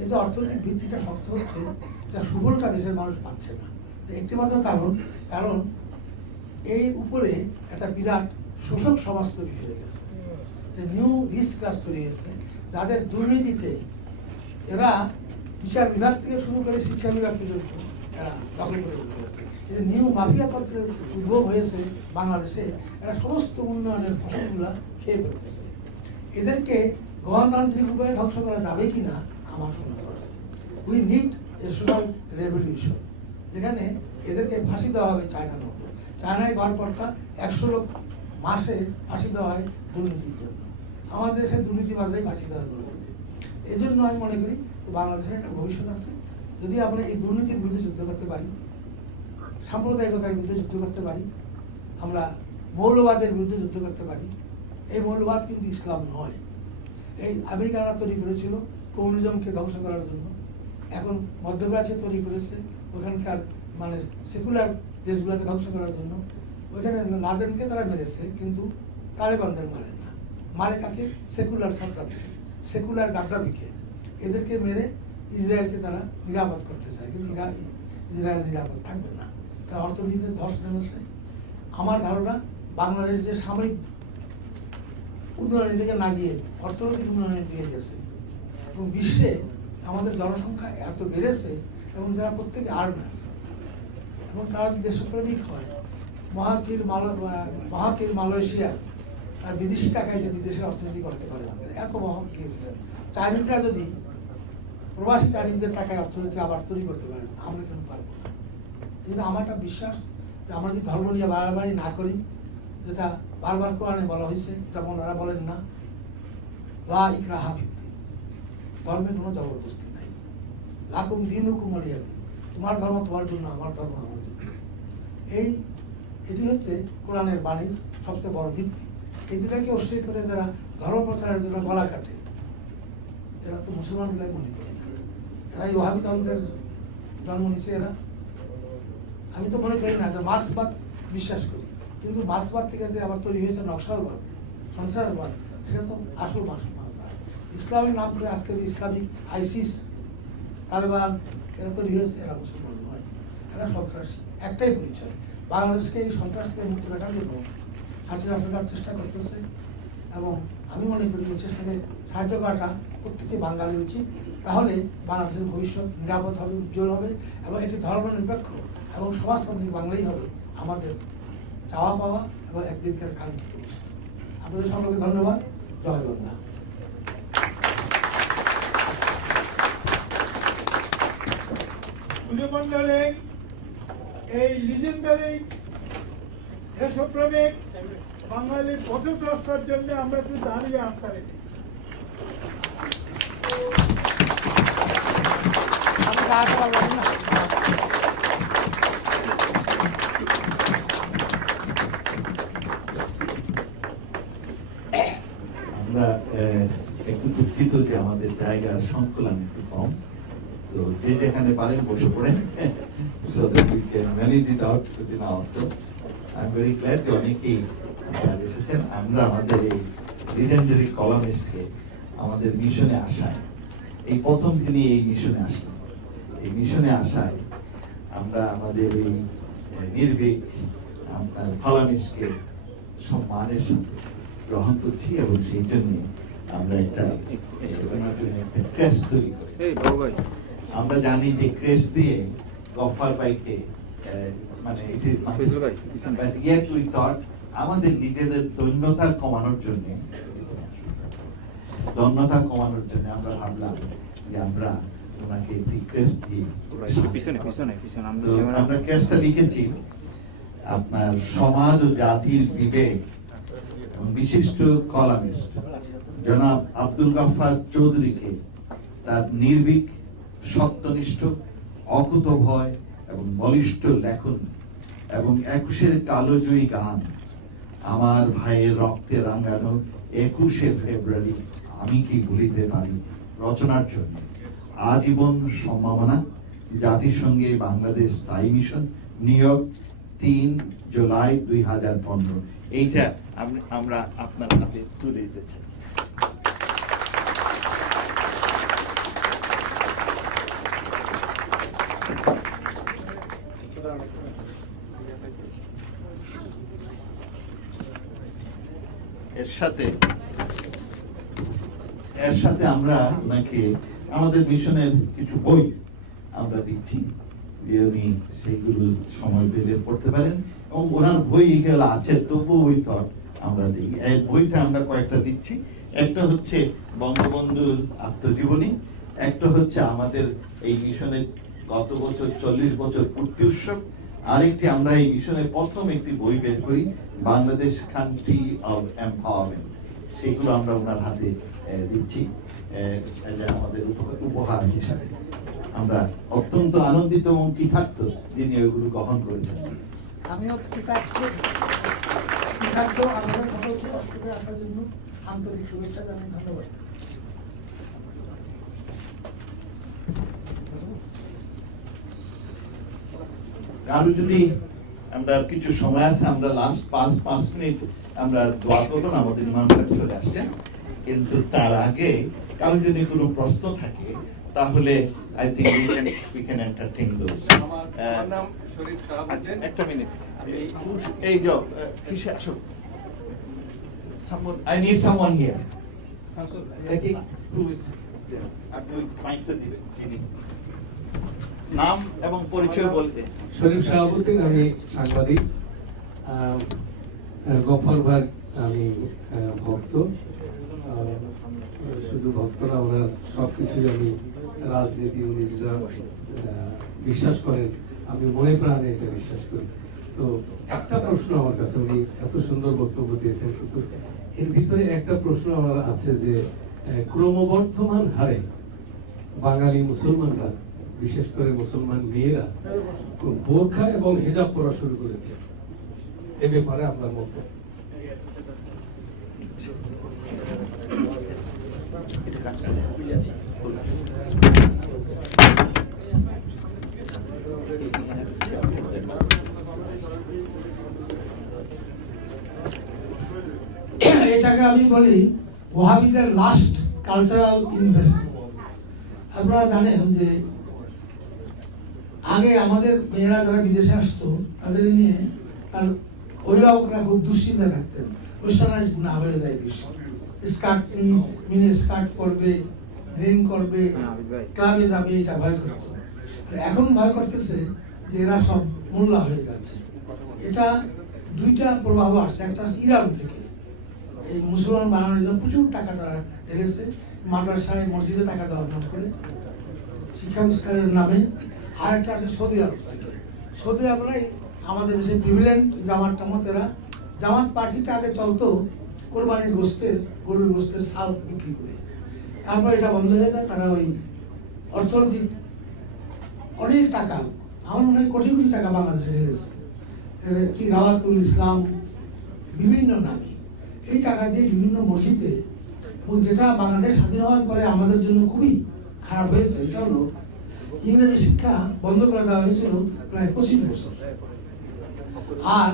এই যে অর্থনৈতিক ভিত্তিটা শক্ত হচ্ছে, এটা সুফলটা দেশের মানুষ পাচ্ছে না। একটি মাত্র কারণ এই উপরে একটা বিরাট শোষক সমাজ তৈরি হয়ে গেছে, নিউ রিচ ক্লাস তৈরি হয়েছে, যাদের দুর্নীতিতে এরা বিচার বিভাগ থেকে শুরু করে শিক্ষা বিভাগ পর্যন্ত এরা দখল করে গেছে। এই নিউ মাফিয়া তন্ত্রের উদ্ভব হয়েছে বাংলাদেশে, এরা সমস্ত উন্নয়নের ফসলগুলা খেয়ে ফেলতেছে। এদেরকে গণতান্ত্রিক উপায়ে ধ্বংস করা যাবে কিনা আমার সন্দেহ আছে। We need a social revolution, যেখানে এদেরকে ফাঁসি দেওয়া হবে চায়নার মতো। চায়নায় গড়পড়তা 100 লোক মাসে ফাঁসি দেওয়া হয় দুর্নীতির জন্য। আমাদের দেশে দুর্নীতিবাজরাই ফাঁসি দেওয়া দুর্নীতি। এই জন্য আমি মনে করি বাংলাদেশের একটা ভবিষ্যৎ আছে যদি আমরা এই দুর্নীতির বিরুদ্ধে যুদ্ধ করতে পারি, সাম্প্রদায়িকতার বিরুদ্ধে যুদ্ধ করতে পারি, আমরা মৌলবাদের বিরুদ্ধে যুদ্ধ করতে পারি। এই মৌলবাদ কিন্তু ইসলাম নয়। এই আমেরিকানরা তৈরি করেছিল কমিউনিজমকে ধ্বংস করার জন্য, এখন মধ্যপ্রাচ্যে তৈরি করেছে ওখানকার মানে সেকুলার দেশগুলোকে ধ্বংস করার জন্য। ওইখানে লাদেনকে তারা মেরেছে, কিন্তু তালেবানদের মারে না। মারে কাকে? সেকুলার সাদ্দামকে, সেকুলার গাদ্দাফিকে। এদেরকে মেরে ইসরায়েলকে তারা নিরাপদ করতে চায়, কিন্তু ইসরায়েল নিরাপদ থাকবে না। তার অর্থনীতিতে ধস নেমেছে। আমার ধারণা বাংলাদেশ যে সামরিক উন্নয়নের দিকে না গিয়ে অর্থনৈতিক উন্নয়নের দিকে গেছে, এবং বিশ্বে আমাদের জনসংখ্যা এত বেড়েছে, এবং যারা প্রত্যেকে আর্মার এবং তারা দেশপ্রেমিক হয়। মহাকির মালয়েশিয়া আর বিদেশি টাকায় যদি দেশের অর্থনীতি করতে পারে, এত মহৎ গিয়েছিলেন। চাইনিজরা যদি প্রবাসী চাইনিজদের টাকায় অর্থনীতি আবার তৈরি করতে পারেন, আমরা কেন পারবো না? এই জন্য আমার একটা বিশ্বাস যে আমরা যদি ধর্ম নিয়ে বাড়াবাড়ি না করি, যেটা বারবার কোরআনে বলা হয়েছে, এটা ওনারা বলেন না, লা ইকরাহা ফিদ্দীন, ধর্মে কোনো জবরদস্তি নাই। লাকুম দীনুকুম ওয়ালিয়া দীন, তোমার ধর্ম তোমার জন্য, আমার ধর্ম আমার জন্য। এটি হচ্ছে কোরআনের বাণীর সবচেয়ে বড় ভিত্তি। এই দুটাকে অস্বীকার করে যারা ধর্ম প্রচারের জন্য গলা কাটে, এরা তো মুসলমানগুলাই মনে করে না। এরা এই ওয়াহাবি তন্ত্রের জন্ম নিচ্ছে এরা। আমি তো মনে করি না যে মার্ক্সবাদ বিশ্বাস করি, কিন্তু মার্ক্সবাদ থেকে যে আবার তৈরি হয়েছে নকশালবাদ, সন্ত্রাসবাদ, সেটা তো আসল মার্ক্সবাদ। ইসলামের নাম করে আজকের ইসলামিক আইসিস, তালেবান, এরা তৈরি হয়েছে, এরা মুসলমান নয়, এরা সন্ত্রাসী। একটাই পরিচয়, বাংলাদেশকে এই সন্ত্রাস থেকে মুক্ত রাখার জন্য হাসিনা সরকার চেষ্টা করতেছে, এবং আমি মনে করি এই চেষ্টাকে সাহায্য করাটা প্রত্যেকটি বাঙালি উচিত। তাহলে বাংলাদেশের ভবিষ্যৎ নিরাপদ হবে, উজ্জ্বল হবে, এবং এটি ধর্মনিরপেক্ষ এবং সমাজতান্ত্রিক বাংলাই হবে আমাদের চাওয়া পাওয়া এবং একদিনকার কাঙ্ক্ষিত বিষয়। আপনাদের সকলকে ধন্যবাদ। জয় বাংলা। মন্ডলের এই লিজেন্ডারি দেশপ্রেমিক বাঙালির পথপ্রস্তার জন্য আমরা একটু দাঁড়িয়ে আস্থা রেখে আমরা একটু দুঃখিত যে আমাদের জায়গার সংকুলান একটু কম। যে যেখানে পারেন বসে পড়েন, so that we can manage it out within ourselves. I'm very glad যে অনেকেই আপনারা এসেছেন। আমরা আমাদের এই লিজেন্ডারি কলামিস্টকে আমাদের মিশনে আসায়, এই প্রথম দিনই এই মিশনে আসলাম, এই মিশনে আসায় আমরা আমাদের এই নির্ভীক আপনার কলামিস্টকে সম্মানের সাথে গ্রহণ করছি এবং সেই জন্য আমরা একটা ক্রেস্ট তৈরি করেছি। আমরা জানি যে ক্রেস্ট দিয়ে গফফার ভাইকে মানে it is but yet we thought আমাদের নিজেদের দৈন্যতা কমানোর জন্য আমরা ভাবলাম যে আমরা ওনাকে একটি ক্রেস্ট দিয়ে আমরা ক্রেস্টটা লিখেছি আপনার সমাজ ও জাতির বিবেক এবং বিশিষ্ট কলামিস্ট জনাব আব্দুল গফফার চৌধুরীকে তার নির্ভীক, সত্যনিষ্ঠ, অকুতভয় এবং বলিষ্ঠ লেখন এবং 21-এর কালোজয়ী গান আমার ভাইয়ের রক্তে রাঙানো 21শে ফেব্রুয়ারি আমি কি ভুলিতে পারি রচনার জন্য আজীবন সম্মাননা, জাতিসংঘে বাংলাদেশ স্থায়ী মিশন, নিউ ইয়র্ক, 3 জুলাই 2015। এইটা আমরা আপনার হাতে তুলে দিতে চাই। এর সাথে আমরা ওনাকে আমাদের মিশনের কিছু বই আমরা দিচ্ছি যে উনি সেইগুলো সময় পেলে পড়তে পারেন, এবং ওনার বই এগুলো আছে তবু ওই থট আমরা দিই। এই বইটা আমরা কয়েকটা দিচ্ছি, একটা হচ্ছে বঙ্গবন্ধুর আত্মজীবনী, একটা হচ্ছে আমাদের এই মিশনের গত বছর 40 বছর পূর্তি উৎসব, আরেকটি আমরা এই মিশনের প্রথম একটি বই বের করি বাংলাদেশ কান্ট্রি অফ এম্পাওয়ারমেন্ট, সেগুলো আমরা ওনার হাতে দিচ্ছি আমাদের উপহার হিসাবে। আমরা অত্যন্ত আনন্দিত এবং কৃতার্থ যিনি ওইগুলো গ্রহণ করেছেন। আমিও কৃতার্থ, আমাদের সকলকে কষ্ট করে আসার জন্য আন্তরিক শুভেচ্ছা জানাই, ধন্যবাদ। কারো যদি আমরা কিছু সময় আছে, আমরা লাস্ট 5 মিনিট আমরা দোয়া করবো না, আমাদের ইমাম সাহেব চলে আসছেন, কিন্তু তার আগে কারো যদি কোনো প্রশ্ন থাকে তাহলে I think we can entertain those. আমার নাম শরীফ শাহাবুদ্দিন। একটা মিনিট, এই যে কিসে আসো, I need someone here. Taking who is there? আপনি মাইকটা দিবেন, চিনি নাম এবং পরিচয় বলতে। শরীফ শাহাবুদ্দিন, আমি সাংবাদিক। গফফার ভাই আমি ভক্ত, শুধু ভক্ত না, ওনার সবকিছুই আমি রাজনীতি উনি যেটা বিশ্বাস করেন আমি মনে প্রাণে এটা বিশ্বাস করি। তো একটা প্রশ্ন আমার কাছে, উনি এত সুন্দর বক্তব্য দিয়েছেন, কিন্তু এর ভিতরে একটা প্রশ্ন আমার আছে যে ক্রমবর্ধমান হারে বাঙালি মুসলমানরা, বিশেষ করে মুসলমান মেয়েরা বোরখা এবং হিজাব পরা শুরু করেছে, এ ব্যাপারে আপনার মন্তব্য? এটাকে আমি বলি ওয়াহাবিদের লাস্ট কালচারাল ইনভেস্টমেন্ট। আপনারা জানেন যে আগে আমাদের মেয়েরা যারা বিদেশে আসতো তাদের নিয়ে তার অভিভাবকরা খুব দুশ্চিন্তা থাকতেন, ওয়েস্টার্নাইজ না হয়ে যায় বেশি, স্কার্ট মিনি স্কার্ট করবে, ড্রিঙ্ক করবে, ক্লাবে যাবে, এটা ভয় করতো। এখন ভয় করতেছে যে এরা সব মোল্লা হয়ে যাচ্ছে। এটা দুইটা প্রভাব আসছে, একটা ইরান থেকে এই মুসলমান বানানোর জন্য প্রচুর টাকা তারা ঢেলেছে, মাদ্রাসায় মসজিদে টাকা দেওয়ার নাম করে শিক্ষা বিস্তারের নামে। আর একটা আছে সৌদি আরব থেকে। সৌদি আরবরাই আমাদের দেশে প্রিভিলেন্ট জামাত টামাতেরা, জামাত পার্টিটা আগে চলতো কোরবানির গোস্তের, গরুর গোস্তের ছাল বিক্রি করে, তারপর এটা বন্ধ হয়ে যায়। তারা ওই অর্থনৈতিক অনেক টাকা, আমার মনে হয় কোটি কোটি টাকা বাংলাদেশে ঢেলেছে, কি রাওয়াতুল ইসলাম বিভিন্ন নামে। এই টাকা দিয়ে বিভিন্ন মসজিদে, যেটা বাংলাদেশ স্বাধীন হওয়ার পরে আমাদের জন্য খুবই খারাপ হয়েছে, এটা হলো ইংরেজি শিক্ষা বন্ধ করে দেওয়া হয়েছিল প্রায় 25 বছর। আর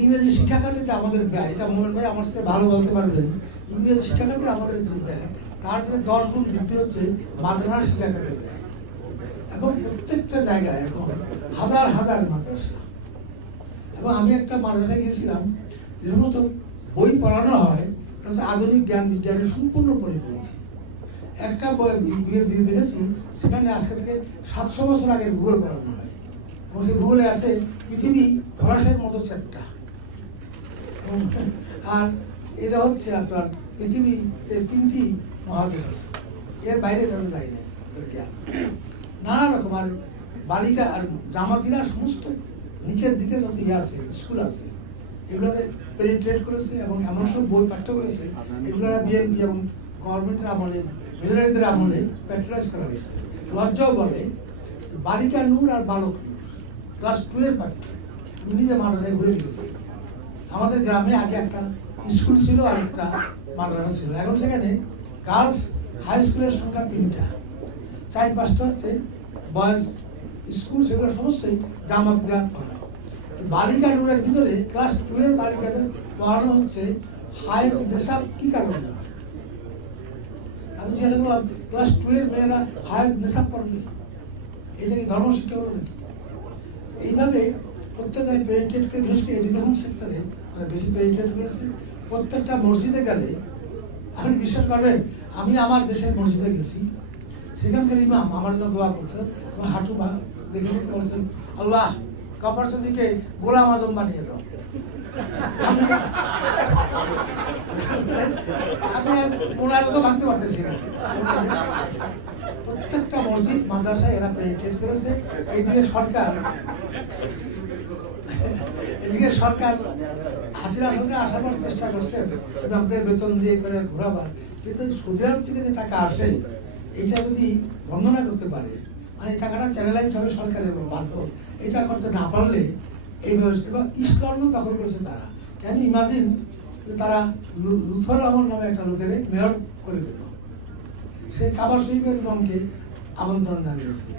ইংরেজি শিক্ষা খাতে আমাদের ব্যয়, এটা মোহন ভাই আমার সাথে ভালো বলতে পারবেন, ইংরেজি শিক্ষা খাতে আমাদের যে ব্যয় তার সাথে 10 গুণ বৃদ্ধি হচ্ছে মাদ্রাসা শিক্ষা খাতের ব্যয়। এবং প্রত্যেকটা জায়গায় এখন হাজার হাজার মাদ্রাসা। এবং আমি একটা মাদ্রাসায় গিয়েছিলাম, যে সমস্ত বই পড়ানো হয় আধুনিক জ্ঞান বিজ্ঞানের সম্পূর্ণ পরিপন্থী। একটা বই দিয়ে দেখেছি সেখানে আজকে থেকে 700 বছর আগে ভূগোল পড়ানো হয়, এবং সেই ভূগোলে আছে পৃথিবী ফরাসের মতো চ্যাপ্টা। আর এটা হচ্ছে আপনার পৃথিবী 3টি মহাদেশ আছে, এর বাইরে যেন যায় না জ্ঞান নানা রকম। আর বালিকা আর জামাতিরা সমস্ত নিচের দিকে যত ইয়ে আছে স্কুল আছে এগুলোতে পেনিট্রেট করেছে এবং এমন সব বই পাঠ্য করেছে এগুলোরা বিএনপি এবং গভর্নমেন্টের আমলে মিলিটারিদের আমলে প্যাট্রোলাইজ করা হয়েছে। লজ্জাও বলে বালিকা নূর আর বালক নূর ক্লাস 12 পাঠ্য নিজে মাদ্রাসায় ঘুরে দিয়েছে। আমাদের গ্রামে আগে একটা স্কুল ছিল আর একটা মাদ্রাসা ছিল, এখন সেখানে গার্লস হাই স্কুলের সংখ্যা 3টা, 4-5টা হচ্ছে বয়েজ স্কুল, সেগুলো সমস্তই জামাতিরা পড়ায়। বালিকা নূরের ভিতরে ক্লাস 12 বালিকাদের পড়ানো হচ্ছে হাই নেশাব কি কারণে হয়? আমি জিজ্ঞাসা করলাম ক্লাস 12 মেয়েরা হাই নেশাব পড়বে, এটা কি ধর্ম শিক্ষা হলো নাকি? এইভাবে প্রত্যেকটা পেনিট্রেট করে, বিশেষ করে এডুকেশন সেক্টরে বেশি পেনিট্রেট করেছে। প্রত্যেকটা মসজিদে গেলে আপনি বিশ্বাস করবেন, আমি আমার দেশের মসজিদে গেছি, সেখানকার ইমাম আমার জন্য দোয়া করতে আমার হাঁটু দেখে বলছেন, আল্লাহ কাপার চন্দিকে গোলাম আজম বানিয়ে দাও। আমি মোনাজা তো ভাঙতে পারতেছি না। প্রত্যেকটা মসজিদ মাদ্রাসায় এরা পেনিট্রেট করেছে। এদিকে সরকার হাসিনার সঙ্গে আসার চেষ্টা করছে আমাদের বেতন দিয়ে করে ঘোরাবার, কিন্তু সৌদি আরব থেকে যে টাকা আসে এইটা যদি বন্ধ না করতে পারে, মানে টাকাটা চ্যানেলাইজ হবে সরকারের মারফত, এটা করতে না পারলে এইভাবে এবার ইস্ট লন্ডন দখল করেছে তারা। কেন ইমাজিন তারা লুথর রহমান নামে একটা লোকের মেয়র করে দিল, সে কাবা শরীফের ইমামকে আমন্ত্রণ জানিয়েছে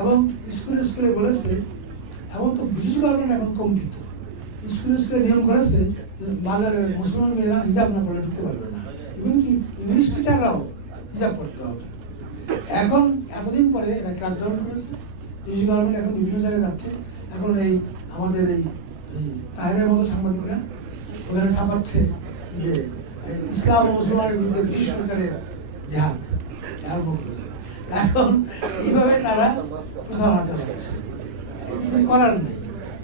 এবং স্কুলে স্কুলে বলেছে, এবং তো ব্রিটিশ গভর্নমেন্ট এখন কম্পিত, স্কুলে স্কুলে নিয়ম করেছে বাংলার মুসলমান মেয়েরা হিজাব না পড়লে ঢুকতে পারবে না, এমনকি ইংলিশ টিচাররাও হিজাব করতে হবে। এখন এতদিন পরে এরা ক্র্যাকডাউন করেছে, ব্রিটিশ গভর্নমেন্ট এখন বিভিন্ন জায়গায় যাচ্ছে। এখন এই আমাদের এই তাহেরের মতো সাংবাদিকরা ওখানে ছাপাচ্ছে যে ইসলাম ও মুসলমানের বিরুদ্ধে ব্রিটিশ সরকারের জেহাদ আরম্ভ করেছে। এখন এইভাবে তারা প্রচারণা চালাচ্ছে, করার নেই।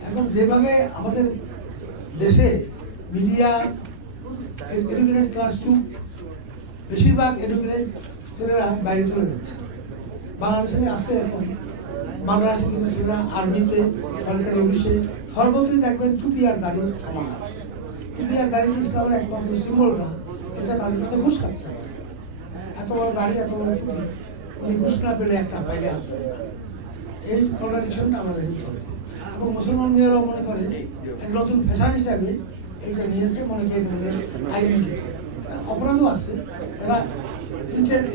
এখন যেভাবে আমাদের দেশে মিডিয়া এডুকেটেড ক্লাস 2 বেশিরভাগ এডুকেটেড ছেলেরা বাইরে চলে যাচ্ছে। বাংলাদেশে আছে এখন বাংলাদেশে কিন্তু ছেলেরা আর্মিতে, সরকারি অফিসে, সর্বত্রই দেখবেন টুপি আর দাড়ি সমান। টুপি আর দাড়ি ইসলামের একমাত্র সিম্বল না, এটা তাদের কাছে ঘুষ খাচ্ছে। এত বড় দাড়ি, এত বড় টুপি, উনি ঘুষ না পেলে একটা পাইলে হাত ধরে না। এই কন্ট্রাডিকশনটা আমাদের চলছে। এবং মুসলমান মেয়েরাও মনে করে এক নতুন ফ্যাশন হিসাবে এইটা নিয়েছে, মনে করে আইডেন্টিটি। অপরাধও আছে, এরা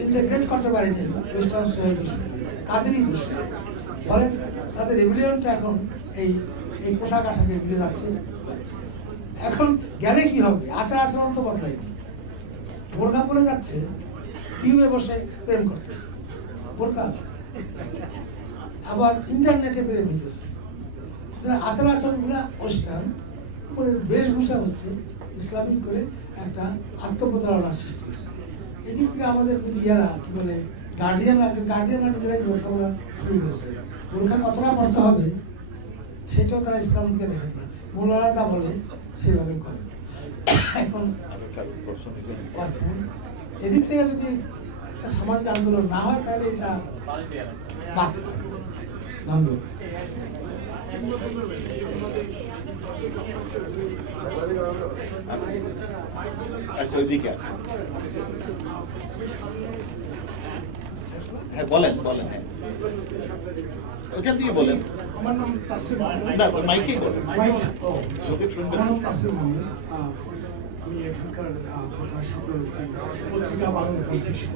ইন্টাগ্রেট করতে পারেনি ওয়েস্টার্ন সোসাইটির সঙ্গে, তাদেরই দোষ। ফলে তাদের রেভিলিয়নটা এখন এই এই পোশাক আশাকের দিকে যাচ্ছে। এখন গেলে কি হবে? আচার আচরণ তো বদলায়নি। বোরখা পরে যাচ্ছে, টিউবে বসে প্রেম করতেছে, বোরখা আছে, আবার ইন্টারনেটে প্রেম হইতেছে। আচার আচরণগুলো ওয়েস্টার্ন, করে বেশভূষা হচ্ছে ইসলামিক করে একটা আত্মপ্রতারণার সৃষ্টি হচ্ছে। এদিক থেকে আমাদের ইয়ারা কি বলে গার্ডিয়ানরা নিজেরাই বোরখা পরা শুরু করেছে। বোরখা কতটা পড়তে হবে সেটাও তারা ইসলাম থেকে দেখেন না, মূলরা তা বলে সেভাবে করে। এখন এদিক থেকে যদি একটা সামাজিক আন্দোলন না হয় তাহলে এটা বাড়তে পারবে। ধন্যবাদ। আচ্ছা, ওইদিকে হ্যাঁ বলেন বলেন, হ্যাঁ ওখান থেকে বলেন। আমার নাম তাসির মাহমুদ। না, মাইকে বলেন, লোকে শুনবেন। আমার নাম তাসির মাহমুদ। আমি এখানকার প্রকাশিত পত্রিকা বাংলা পত্রিকা।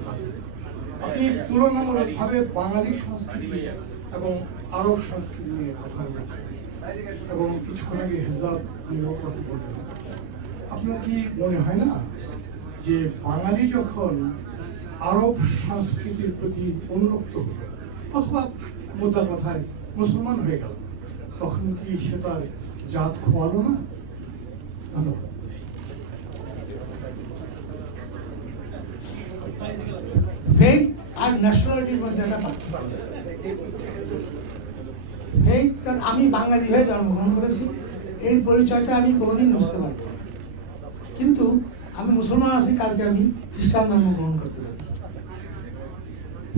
আপনি তুলনামূলকভাবে বাঙালি সংস্কৃতি এবং আরব সংস্কৃতি নিয়ে কথা বলেছেন এবং কিছুক্ষণ আগে হেজাব নিয়েও কথা বললেন। আপনার কি মনে হয় না যে বাঙালি যখন আরব সংস্কৃতির প্রতি অনুরক্ত হল অথবা মোদ্দা কথায় মুসলমান হয়ে গেল, তখন কি সে তার জাত খোয়ালো না? ধন্যবাদ। ফেইথ আর ন্যাশনালিটির মধ্যে একটা পার্থক্য আছে। ফেইথ, কারণ আমি বাঙালি হয়ে জন্মগ্রহণ করেছি, এই পরিচয়টা আমি কোনোদিন বুঝতে পারবো না। কিন্তু আমি মুসলমান আছি, কালকে আমি খ্রিস্টান ধর্ম গ্রহণ করতে পারি।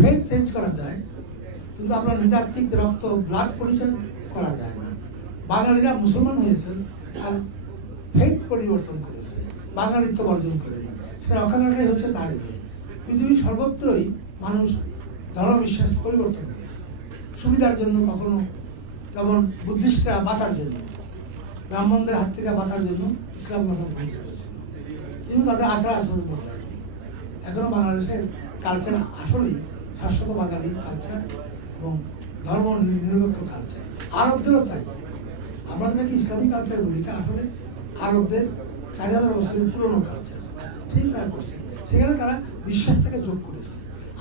ফেইথ চেঞ্জ করা যায়, কিন্তু আপনার নৃতাত্ত্বিক রক্ত ব্লাড পরিচয় করা যায় না। বাঙালিরা মুসলমান হয়েছে আর ফেইথ পরিবর্তন করেছে, বাঙালিত্ব বর্জন করে না। সেটা অকারণেই হচ্ছে তার ইয়ে। পৃথিবীর সর্বত্রই মানুষ ধর্মবিশ্বাস পরিবর্তন করেছে সুবিধার জন্য, কখনো যেমন বুদ্ধিস্টরা বাঁচার জন্য, ব্রাহ্মণদের হাত থেকে বাঁচার জন্য ইসলাম ধর্ম গ্রহণ করেছিল, কিন্তু তাদের আচার আচরণ বদলায়নি। এখনো বাংলাদেশের কালচার আসলেই শাশ্বত বাঙালি কালচার এবং ধর্ম নিরপেক্ষ কালচার। আরবদেরও তাই। আমরা যেটাকে ইসলামী কালচার বলি, এটা আসলে আরবদের 4000 বছরের পুরনো কালচার। ঠিক তারা করছে, সেখানে তারা বিশ্বাসটাকে যোগ করেছে।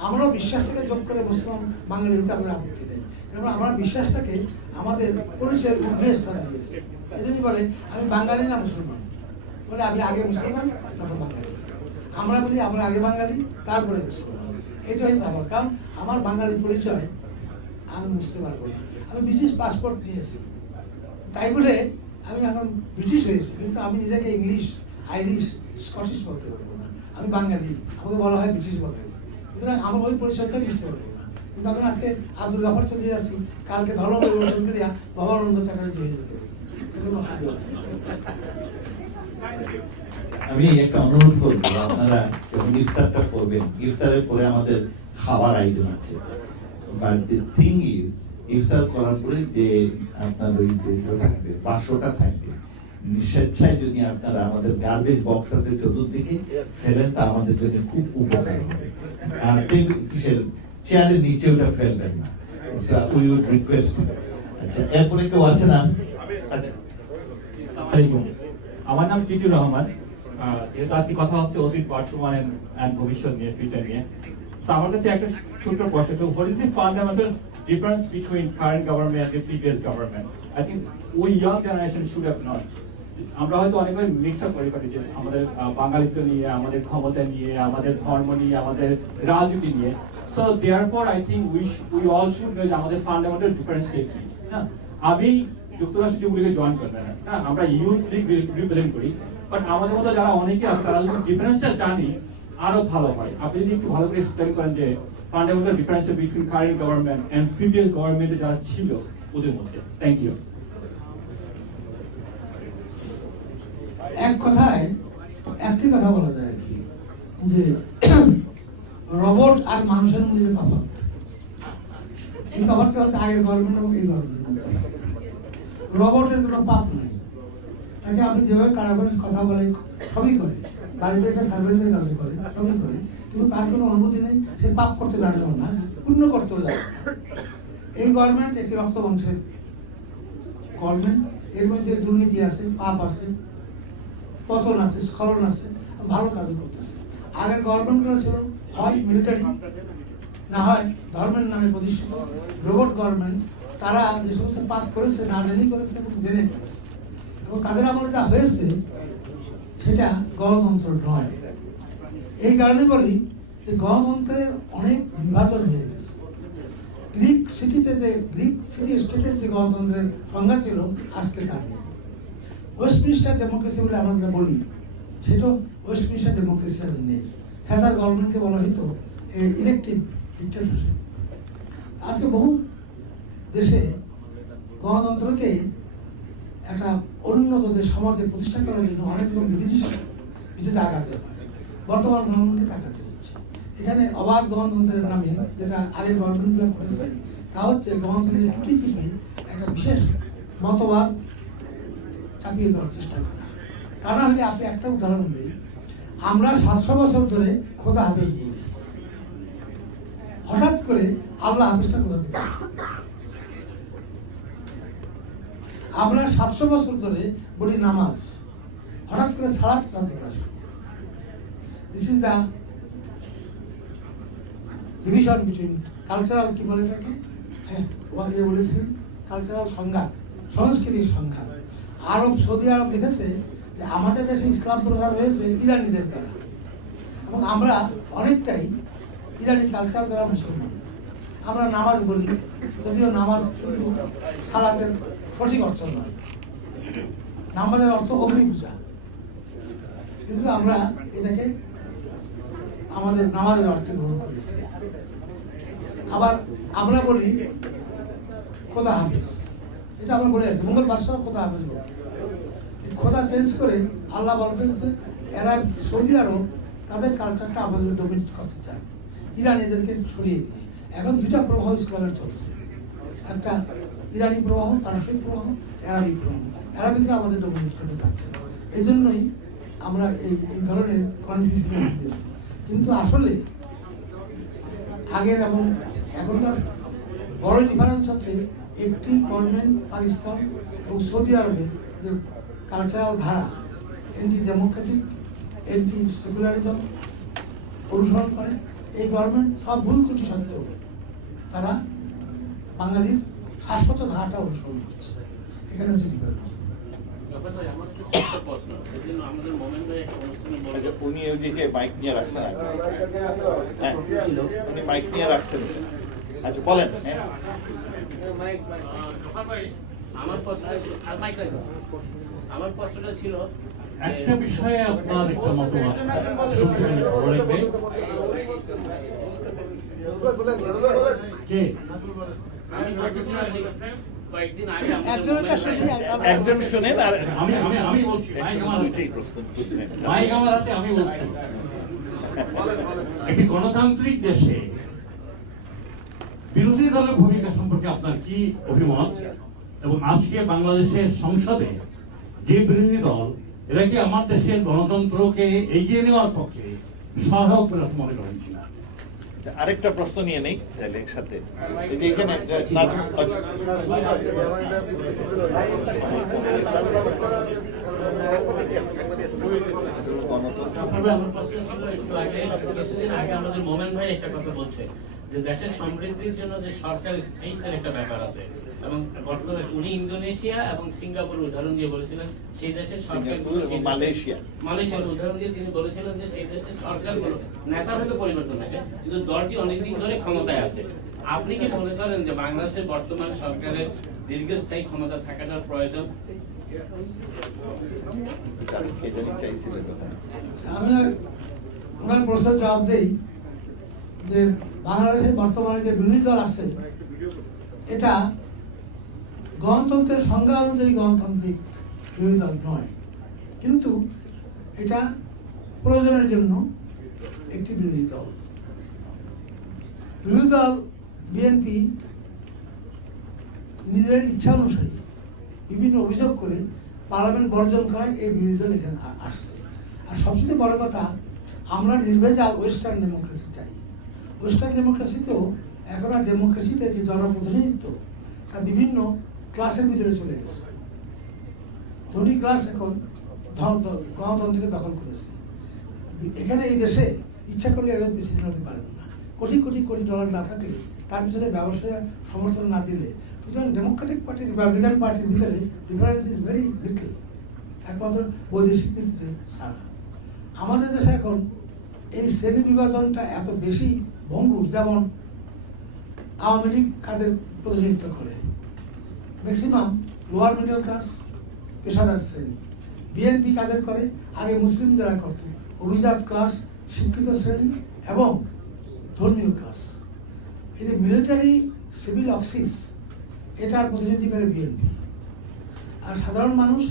আমরাও বিশ্বাসটাকে যোগ করে মুসলমান বাঙালি হতে আমরা আপত্তি নেই, এবং আমরা বিশ্বাসটাকে আমাদের পরিচয়ের ঊর্ধ্বে স্থান দিয়েছি। এই জন্যই বলে আমি বাঙালি না মুসলমান, বলে আমি আগে মুসলমান তারপর বাঙালি। আমরা বলি আমরা আগে বাঙালি তারপরে মুসলমান। এটাই আমার, কারণ আমার বাঙালি পরিচয় আমি বুঝতে পারবো না। আমি ব্রিটিশ পাসপোর্ট নিয়েছি, তাই বলে আমি এখন ব্রিটিশ হয়েছি, কিন্তু আমি নিজেকে ইংলিশ, আইরিশ, স্কটিশ বলতে পারবো না। আমি বাঙালি, আমাকে বলা হয় ব্রিটিশ বাঙালি, সুতরাং আমার ওই পরিচয়টাই বুঝতে পারবো না। কিন্তু আমি আজকে আব্দুল গাফর চৌধুরী আছি, কালকে ধর্ম পরিবর্তন করিয়া ভবানন্দ চ্যাটার্জি হয়ে যেতে পারি। এগুলো অসুবিধা নেই। আমি একটা অনুরোধ করবো, আপনারা যখন ইফতারটা করবেন, ইফতারের পরে আমাদের খাবার আয়োজন আছে। বাট দ্য থিং ইজ, ইফতার করার পরে যে আপনার ওই যে থাকবে, বাক্সটা থাকবে, স্বেচ্ছায় যদি আপনারা আমাদের গার্বেজ বক্স আছে চতুর্দিকে ফেলেন, তা আমাদের জন্য খুব উপকার হবে। আর কিসের চেয়ারের নিচে ওটা ফেলবেন না। We would request. আচ্ছা, এরপরে কেউ আছে না? আচ্ছা, আমার নাম টিটুর রহমান। যেহেতু আজকে কথা হচ্ছে অতীত, বর্তমান এন্ড ভবিষ্যৎ নিয়ে, ফিউচার নিয়ে, তো আমার কাছে একটা ছোট্ট প্রশ্ন, what is the fundamental difference between current government and previous government? I think we young generation should have not. আমরা হয়তো অনেকভাবে মিক্স আপ করে ফেলি যে আমাদের বাঙালিত্ব নিয়ে, আমাদের ক্ষমতা নিয়ে, আমাদের ধর্ম নিয়ে, আমাদের রাজনীতি নিয়ে। So therefore I think we all should know যে আমাদের ফান্ডামেন্টাল ডিফারেন্স কি। না, আমি যুক্তরাষ্ট্র যুবলীগে জয়েন করবে না, হ্যাঁ, আমরা ইউথ লীগ রিপ্রেজেন্ট করি, বাট আমাদের মধ্যে যারা অনেকে আছে তারা যদি ডিফারেন্সটা জানি আরো ভালো হয়। আপনি যদি একটু ভালো করে এক্সপ্লেন করেন যে fundamental difference between current government and previous গভর্নমেন্টে যারা ছিল ওদের মধ্যে। Thank you. এক কথায় একটি কথা বলা যায় আর কি, যে রোবট আর মানুষের মধ্যে যে তফাৎ, এই তফাৎটা হচ্ছে আগের গভর্নমেন্ট এবং এই গভর্নমেন্ট। রোবটের কোনো পাপ নাই, তাকে আপনি যেভাবে কারাগারে কথা বলে সবই করে, বাড়িতে এসে সার্ভেন্টের কাজ করে সবই করে, কিন্তু তার কোনো অনুভূতি নেই, সে পাপ করতে জানেও না, পুণ্য করতেও জানে না। এই গভর্নমেন্ট একটি রক্তবংশের গভর্নমেন্ট, এর মধ্যে দুর্নীতি আছে, পাপ আছে, পতন আছে, স্খলন আছে, ভালো কাজ করতেছে। আগের গভর্নমেন্টগুলো ছিল হয় মিলিটারি, না হয় ধর্মের নামে প্রতিষ্ঠিত রোবট গভর্নমেন্ট। তারা যে সমস্ত পাপ করেছে না জেনেই করেছে এবং জেনে করেছে, এবং তাদের আমলে যা হয়েছে সেটা গণতন্ত্র নয়। এই কারণে বলি যে গণতন্ত্রের অনেক বিভাজন হয়ে গেছে। গ্রিক সিটিতে যে গ্রিক সিটি স্টেটের যে গণতন্ত্রের সংজ্ঞা ছিল, আজকে তা নেই। ওয়েস্টমিনিস্টার ডেমোক্রেসি বলে আমরা যেটা বলি, সেটাও ওয়েস্টমিনিস্টার ডেমোক্রেসি আর নেই। থ্যাচার গভর্নমেন্টকে বলা হতো ইলেকটিভ ডিক্টেটরশিপ। আজকে বহু দেশে গণতন্ত্রকে একটা উন্নত দেশ সমাজে প্রতিষ্ঠা করার জন্য অনেক রকম বিধিনিষেধ কিছুতে আঘাতে হয়। বর্তমান গভর্নমেন্টকে তাকাতে হচ্ছে। এখানে অবাধ গণতন্ত্রের নামে যেটা আগের গভর্নমেন্টগুলো করেছে, তা হচ্ছে গণতন্ত্রের টুটি চিপে একটা বিশেষ মতবাদ চাপিয়ে দেওয়ার চেষ্টা করে। তা না হলে আপনি একটা উদাহরণ দিই, আমরা 700 বছর ধরে খোদা হাফেজ বলি, করে আল্লাহ হাফিজটা কোথা থেকে আসবে? আমরা 700 বছর ধরে বলি নামাজ, হঠাৎ করে সালাত কোথা থেকে আসবে? This is the division between cultural, কি বলে এটাকে, হ্যাঁ বলেছিলেন কালচারাল সংঘাত, সংস্কৃতির সংঘাত। আরব, সৌদি আরব দেখেছে যে আমাদের দেশে ইসলাম প্রচার হয়েছে ইরানিদের দ্বারা, এবং আমরা অনেকটাই ইরানি কালচার দ্বারা মুসলমান। আমরা নামাজ বলি, যদিও নামাজ কিন্তু সালাতের সঠিক অর্থ নয়, নামাজের অর্থ অগ্নি পূজা, কিন্তু আমরা এটাকে আমাদের নামাজের অর্থে গ্রহণ করেছি। আবার আমরা বলি খোদা হাফিজ, এটা আমরা বলে আছি, মঙ্গল বাদশাহ খোদা হাফিজ বলি। খোদা চেঞ্জ করে আল্লাহ বলছেন যে এরা সৌদি আরব তাদের কালচারটা আমাদের ডোমিনেট করতে চায়, ইরান এদেরকে সরিয়ে দিয়ে। এখন দুটা প্রবাহ ইসলামের চলছে, একটা ইরানি প্রবাহ, পারস্যিক প্রবাহ, অ্যারাবিক প্রবাহ। অ্যারাবিকরা আমাদের ডোমিনেট করতে চাচ্ছে, এই জন্যই আমরা এই ধরনের কনফিউশন দিয়েছি। কিন্তু আসলে আগের এবং এখনকার বড় ডিফারেন্স হচ্ছে একটি গভর্নমেন্ট পাকিস্তান এবং সৌদি আরবের যে কালচারাল ধারা, অ্যান্টি ডেমোক্রেটিক, অ্যান্টি সেকুলারিজম অনুসরণ করে। এই গভর্নমেন্ট সব ভুল ত্রুটি সত্ত্বেও তারা বাঙালির শাশ্বত ধারাটা অনুসরণ করছে। এখানে হচ্ছে ডিফারেন্স। উনি ওইদিকে মাইক নিয়ে রাখছেন, হ্যাঁ উনি মাইক নিয়ে রাখছেন। আচ্ছা বলেন। আমার প্রশ্নটা ছিল একটা বিষয়ে আপনার একটা মতামত শুনতে পেলে ভালো লাগবে। কে? আমি কয়েকদিন আগে একজন শুনেন আর আমি বলছি, মাইক আমার হাতে। দুইটাই প্রশ্ন করবেন। মাইক আমার হাতে, আমি বলছি। একটি গণতান্ত্রিক দেশে বিরোধী দলের ভূমিকা সম্পর্কে আপনার কি অভিমত, এবং আজকে বাংলাদেশের সংসদে যে বিরোধী দল, এরা কি আমার দেশের গণতন্ত্রকে এগিয়ে নেওয়ার পক্ষে সহায়ক বলে আপনি মনে করেন কিনা? আরেকটা প্রশ্ন নিয়ে নেই তাহলে একসাথে। এই যে এখানে নাজমুল, আমার প্রশ্ন ছিল একটু আগে, কিছুদিন আগে আমাদের মোমেন ভাই একটা কথা বলছে যে দেশের সমৃদ্ধির জন্য যে সরকার স্থায়িত্বের একটা ব্যাপার আছে, এবং বর্তমানে উনি ইন্দোনেশিয়া এবং সিঙ্গাপুর উদাহরণ দিয়ে বলেছিলেন সেই দেশের সরকার, মালয়েশিয়ার উদাহরণ দিয়ে তিনি বলেছিলেন যে সেই দেশের সরকারগুলো নেতা হয়তো পরিবর্তন হয়েছে, কিন্তু দলটি অনেকদিন ধরে ক্ষমতায় আছে। আপনি কি মনে করেন যে বাংলাদেশের বর্তমান সরকারের দীর্ঘস্থায়ী ক্ষমতা থাকাটার প্রয়োজন? আমি ওনার প্রশ্নের জবাব দেই যে বাংলাদেশে বর্তমানে যে বিরোধী দল আছে, এটা গণতন্ত্রের সংজ্ঞা অনুযায়ী গণতান্ত্রিক বিরোধী দল নয়, কিন্তু এটা প্রয়োজনের জন্য একটি বিরোধী দল। বিরোধী দল বিএনপি নিজের ইচ্ছা অনুসারী বিভিন্ন অভিযোগ করে পার্লামেন্ট বর্জন করায় এই বিরোধী দল এখানে আসছে। আর সবচেয়ে বড় কথা, আমরা নির্ভেজাল ওয়েস্টার্ন ডেমোক্রেসি চাই। ওয়েস্টার্ন ডেমোক্রেসিতেও এখন আর ডেমোক্রেসিতে যে জনপ্রতিনিধিত্ব তা বিভিন্ন ক্লাসের ভিতরে চলে গেছে। ধনী ক্লাস এখন গণতন্ত্রকে দখল করেছে। এখানে এই দেশে ইচ্ছা করলে একজন প্রেসিডেন্ট হতে পারবে না, কোটি কোটি কোটি ডলার না থাকলে, তার পিছনে ব্যবসায় সমর্থন না দিলে। সুতরাং ডেমোক্রেটিক পার্টি, রিপাবলিকান পার্টির ভিতরে ডিফারেন্স ইজ ভেরি লিটল, একমাত্র বৈদেশিক নীতিতে ছাড়া। আমাদের দেশে এখন এই শ্রেণী বিভাজনটা এত বেশি ভঙ্গুর। যেমন আওয়ামী লীগ কাদের প্রতিনিধিত্ব করে? ম্যাক্সিমাম লোয়ার মিডল ক্লাস, পেশাদার শ্রেণী। বিএনপি কাদের করে? আগে মুসলিম যারা করত, অভিজাত ক্লাস, শিক্ষিত শ্রেণী এবং ধর্মীয় ক্লাস। এই যে মিলিটারি সিভিল অক্সিস, এটার প্রতিনিধি করে বিএনপি। আর সাধারণ মানুষ,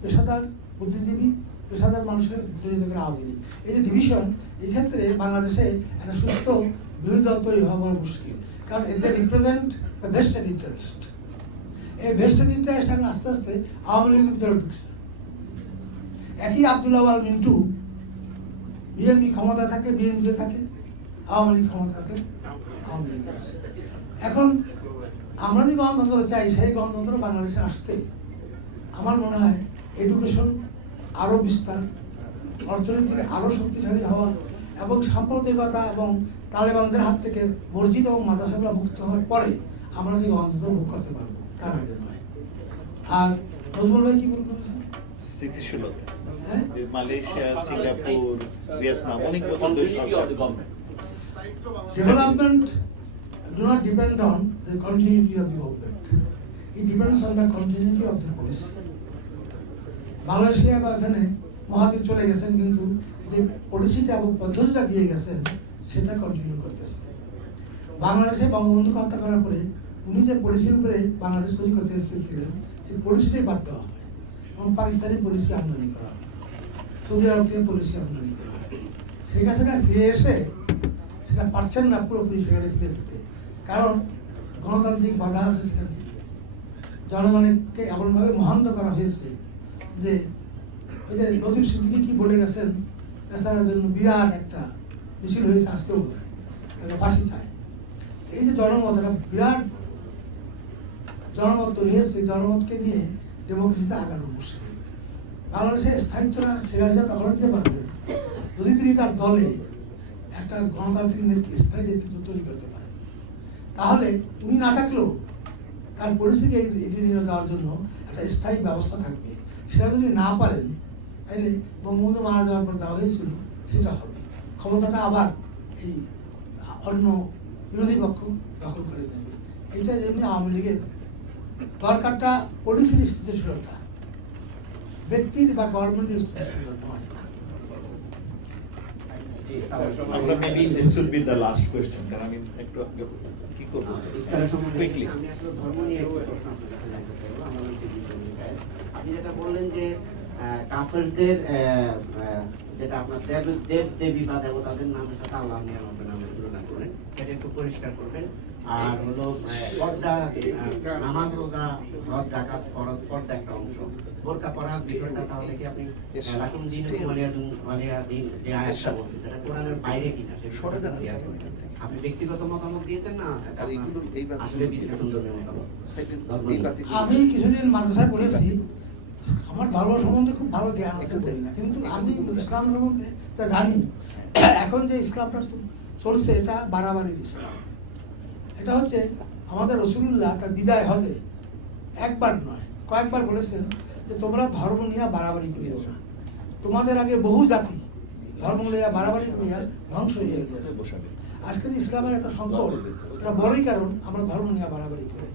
পেশাদার বুদ্ধিজীবী, পেশাদার মানুষের প্রতিনিধি করে আওয়ামী লীগ। এই যে ডিভিশন, এই ক্ষেত্রে বাংলাদেশে একটা সুস্থ বিরোধী দল তৈরি হওয়া বড় মুশকিল, কারণ এতে রিপ্রেজেন্ট দ্য ভেস্টেড ইন্টারেস্ট। এই ভেস্টেড ইন্টারেস্ট এখন আস্তে আস্তে আওয়ামী লীগের ভিতরে ঢুকছে। একই আব্দুল্লাহ আল মিন্টু বিএনপি ক্ষমতা থাকলে বিএনপিতে থাকে, আওয়ামী লীগ ক্ষমতা থাকলে আওয়ামী লীগ আসে। এখন আমরা যে গণতন্ত্র চাই সেই গণতন্ত্র বাংলাদেশে আসতে আমার মনে হয় এডুকেশন আরো বিস্তার, অর্থনীতির আরো শক্তিশালী হওয়া এবং সাম্প্রদায়িকতা এবং তালেবানদের হাত থেকে মসজিদ এবং মাদ্রাসাগুলো মুক্ত হওয়ার পরে আমরা যে গণতন্ত্র ভোগ করতে পারবো, তার আগে নয়। আর নজরুল ভাই কি বলতে স্থিতিশীলতা, হ্যাঁ যে মালয়েশিয়া, সিঙ্গাপুর, ভিয়েতনাম অনেক বছর ধরে সরকার development do not depend on the continuity of the government. It depends on the continuity of the policy. Malaysia বা এখানে মহাদেব চলে গেছেন, কিন্তু যে পলিসিটা এবং পদ্ধতিটা দিয়ে গেছেন সেটা কন্টিনিউ করতেছে। বাংলাদেশে বঙ্গবন্ধুকে হত্যা করার পরে উনি যে পলিসির উপরে বাংলাদেশ তৈরি করতে এসেছিলেন সেই পলিসিটাই বাদ দেওয়া হয় এবং পাকিস্তানি পলিসি আমদানি করা হয়, সৌদি আরব থেকে পলিসি আমদানি করা হয়। ঠিক আছে, না ফিরে এসে সেটা পারছেন না পুরোপুরি সেখানে ফিরে যেতে, কারণ গণতান্ত্রিক বাধা আছে সেখানে। জনগণকে এমনভাবে মহান্ত করা হয়েছে যে ওই যে লতিফ সিদ্দিকী কি বলে গেছেন, পেশার জন্য বিরাট একটা মিছিল হয়েছে আজকেও বোধ হয়, একটা ফাঁসি চায়। এই যে জনমত, একটা বিরাট জনমত তৈরি হয়েছে, জনমতকে নিয়ে ডেমোক্রেসিতে আগানো মুশকিল। বাংলাদেশের স্থায়িত্বটা শেখ হাসিনা তখন দিতে পারবেন যদি তিনি তার দলে একটা গণতান্ত্রিক স্থায়ী নেতৃত্ব তৈরি করতে পারেন। তাহলে উনি না থাকলেও তার পরিস্থিতিকে এগিয়ে নিয়ে যাওয়ার জন্য একটা স্থায়ী ব্যবস্থা থাকবে। সেটা যদি না পারেন তাহলে বঙ্গবন্ধু মারা যাওয়ার পর দেওয়া হয়েছিল সেটা হবে, ক্ষমতাটা আবার এই অন্য বিরোধী পক্ষ দখল করে নেবে। এইটা যেমনি আওয়ামী লীগের দরকারটা পলিসির স্থিতিশীলতা, ব্যক্তির বা গভর্নমেন্টের স্থিতিশীলতা নয়। আমরা maybe this will be the last question, কারণ আমি একটু কি করব কুইকলি। আমি আসলে ধর্ম নিয়ে একটা প্রশ্ন আপনার কাছে জানতে চাইবো। আমার নাম টিভি চন্দ্রিকা। আপনি যেটা বললেন যে কাফেরদের যেটা আপনার দেব দেবী বা দেবতাদের নামের সাথে আল্লাহ নিয়ামতের নামের তুলনা করেন, সেটা একটু পরিষ্কার করবেন। আর হলো পর্দা, নামাজ, রোজা, হজ, যাকাত, ফরজ, পর্দা একটা অংশ। বোরকা পরার বিষয়টা তাহলে কি আপনি লাকুম দীনুকুম ওয়ালিয়া দিন যে আয়াতটা বলছেন সেটা কোরআনের বাইরে কিনা সেটা আপনি ব্যক্তিগত মতামত দিয়েছেন না আসলে বিশ্লেষণ ধর্মীয় মতামত? আমি কিছুদিন মাদ্রাসায় পড়েছি, আমার ধর্ম সম্বন্ধে খুব ভালো জ্ঞান আছে বলি না, কিন্তু আমি ইসলাম সম্বন্ধে তা জানি। এখন যে ইসলামটা চলছে এটা বাড়াবাড়ির ইসলাম। এটা হচ্ছে আমাদের রাসূলুল্লাহ তার বিদায় হজে একবার নয় কয়েকবার বলেছেন যে তোমরা ধর্ম নিয়ে বাড়াবাড়ি করিও না, তোমাদের আগে বহু জাতি ধর্ম নিয়ে বাড়াবাড়ি করিয়া ধ্বংস হয়ে গিয়েছে। আজকে যে ইসলামের এত সংকট, এটা বড়ই কারণ আমরা ধর্ম নিয়ে বাড়াবাড়ি করি।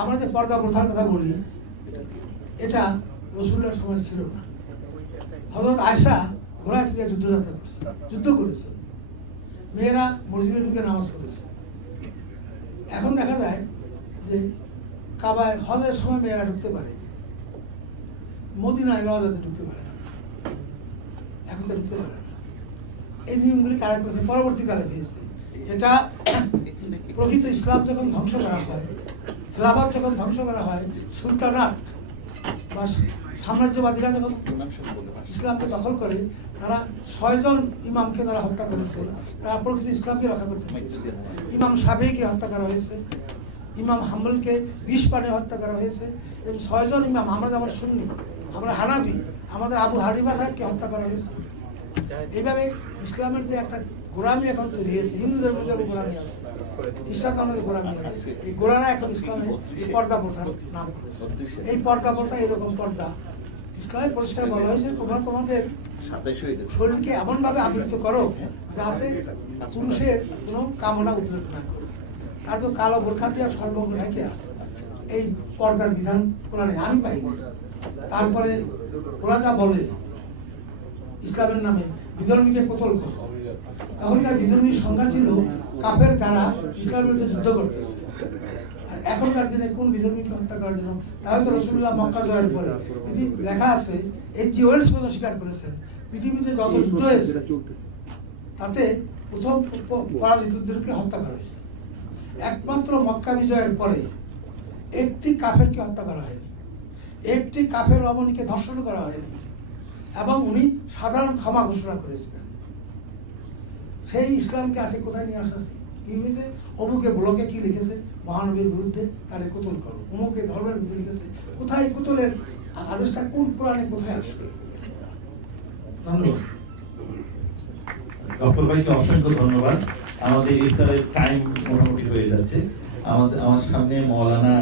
আমরা যে পর্দা প্রথার কথা বলি, এটা রাসূলের সময় ছিল না। হযরত আয়েশা ঘোড়ায় চড়ে যুদ্ধ করেছে, মেয়েরা মসজিদে ঢুকে নামাজ পড়েছে। এখন দেখা যায় যে কাবায় হজের সময় মেয়েরা ঢুকতে পারে, মদিনায় রওজাতে ঢুকতে পারে না, এখন তো ঢুকতে পারে না। এই নিয়মগুলি কারা করেছে? পরবর্তীকালে হয়েছে। এটা প্রকৃত ইসলাম যখন ধ্বংস করা হয়, খেলাফত যখন ধ্বংস করা হয়, সুলতানাত বা সাম্রাজ্যবাদীরা যখন ইসলামকে দখল করে, তারা 6 জন ইমামকে তারা হত্যা করেছে, তারা প্রকৃত ইসলামকে রক্ষা করতে পেরেছে। ইমাম শাফিঈকে হত্যা করা হয়েছে, ইমাম হাম্বলকে 20 পানে হত্যা করা হয়েছে, এবং 6 জন ইমাম, আমরা যেমন সুন্নি, আমরা হানাফি, আমাদের আবু হানিফা সাহেবকে হত্যা করা হয়েছে। এইভাবে ইসলামের যে একটা গোড়ামি এখন তৈরি হয়েছে, হিন্দুদের মধ্যে গোড়ামি আছে, খ্রিস্টান ধর্মের গোড়ামি আছে, এই গোড়ারা এখন ইসলামে এই পর্দা প্রথার নাম করেছে। এই পর্দা প্রথা এরকম পর্দা ইসলামে পরিষ্কার বলা হয়েছে, তোমরা তোমাদের শরীরকে এমন ভাবে আবৃত করো যাতে পুরুষের কোনো কামনা উদ্রেক না করে। আর তো কালো বোরখা দিয়া সর্বঙ্গ ঢাকিয়া এই পর্দার বিধান কোরআনে আমি পাইনি। তারপরে ওরা যা বলে ইসলামের নামে বিধর্মীকে কতল করো, তখনকার বিধর্মীর সংজ্ঞা ছিল কাফের যারা ইসলামের বিরুদ্ধে যুদ্ধ করতেছে। আর এখনকার দিনে কোন বিধর্মীকে হত্যা করার জন্য? তাহলে তো রাসূলুল্লাহ মক্কা জয়ের পরে লেখা আছে, H.G. ওয়েলস পর্যন্ত স্বীকার করেছেন, পৃথিবীতে যত যুদ্ধ হয়েছে তাতে প্রথম পরাজিতদেরকে হত্যা করা হয়েছে। একমাত্র মক্কা বিজয়ের পরে একটি কাফেরকে হত্যা করা হয়নি, একটি কাফের রমণীকে ধর্ষণ করা হয়নি, এবং উনি সাধারণ ক্ষমা ঘোষণা করেছিলেন। সেই ইসলামকে আসে কোথায় নিয়ে আসা কি হয়েছে, অমুকে ব্লকে কি লিখেছে মহানবীর বিরুদ্ধে, তারে কুতল করো, অমুকে ধর্মের বিরুদ্ধে লিখেছে, কোথায় কুতলের আদেশটা কোন কোরআনে কোথায় আছে? ধন্যবাদ। গফর ভাইকে অসংখ্য ধন্যবাদ। আমাদের ইফতারের টাইম মোটামুটি হয়ে যাচ্ছে। আমার সামনে মৌলানা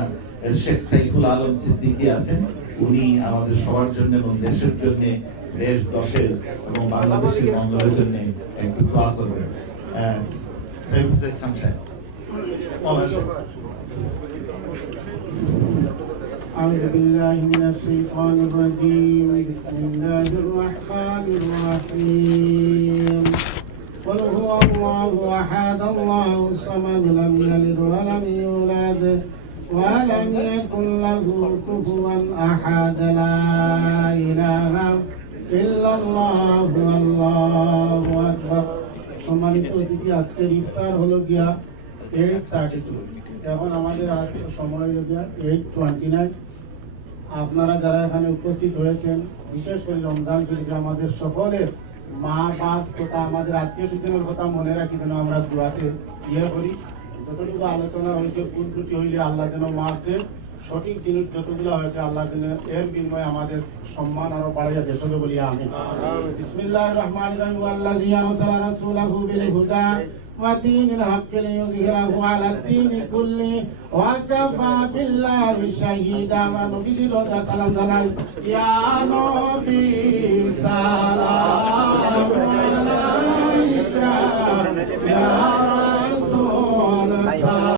শেখ সাইফুল আলম সিদ্দিকী আছেন। উনি আমাদের সবার জন্য এবং দেশের জন্য, দেশ দশের এবং বাংলাদেশের মঙ্গলের জন্য একটু দোয়া করবেন। أعوذ بالله من الشيطان الرجيم بسم الله الرحمن الرحيم قل هو الله أحد الله الصمد لم يلد ولم يولد ولم يكن له كفوا أحد لا إله إلا الله والله أكبر সম্মানিত অতিথি, আজকের ইফতার হলো গিয়া 8:32, এখন আমাদের সময় হলো গিয়া 8:29। আপনারা যারা এখানে উপস্থিত হয়েছেন, বিশেষ করে রমজান শরীফে আমাদের সকলের মা বাপ তথা আমাদের আত্মীয় স্বজনের কথা মনে রাখি যেন আমরা দোয়াতে করি। যতটুকু আলোচনা হয়েছে ভুল ত্রুটি হইলে আল্লাহ যেন মাফ দেন, সঠিক জিনিস যতগুলো হয়েছে আল্লাহ যেন এর বিনিময়ে আমাদের সম্মান আরো বাড়াইয়া দেশে বলি আমিন। বিসমিল্লাহির রহমানির রহিম আল্লাযী আরসালা রাসূলাহু বিল হুদা ওয়া দীনিল হাক্কি লিইয়ুযহিরাহু আলাদ দীনি কুল্লি ওয়া কাফা বিল্লাহি শাহীদা। আমরা নবীজির রোজা সালাম জানাই, ইয়া নবী সালাম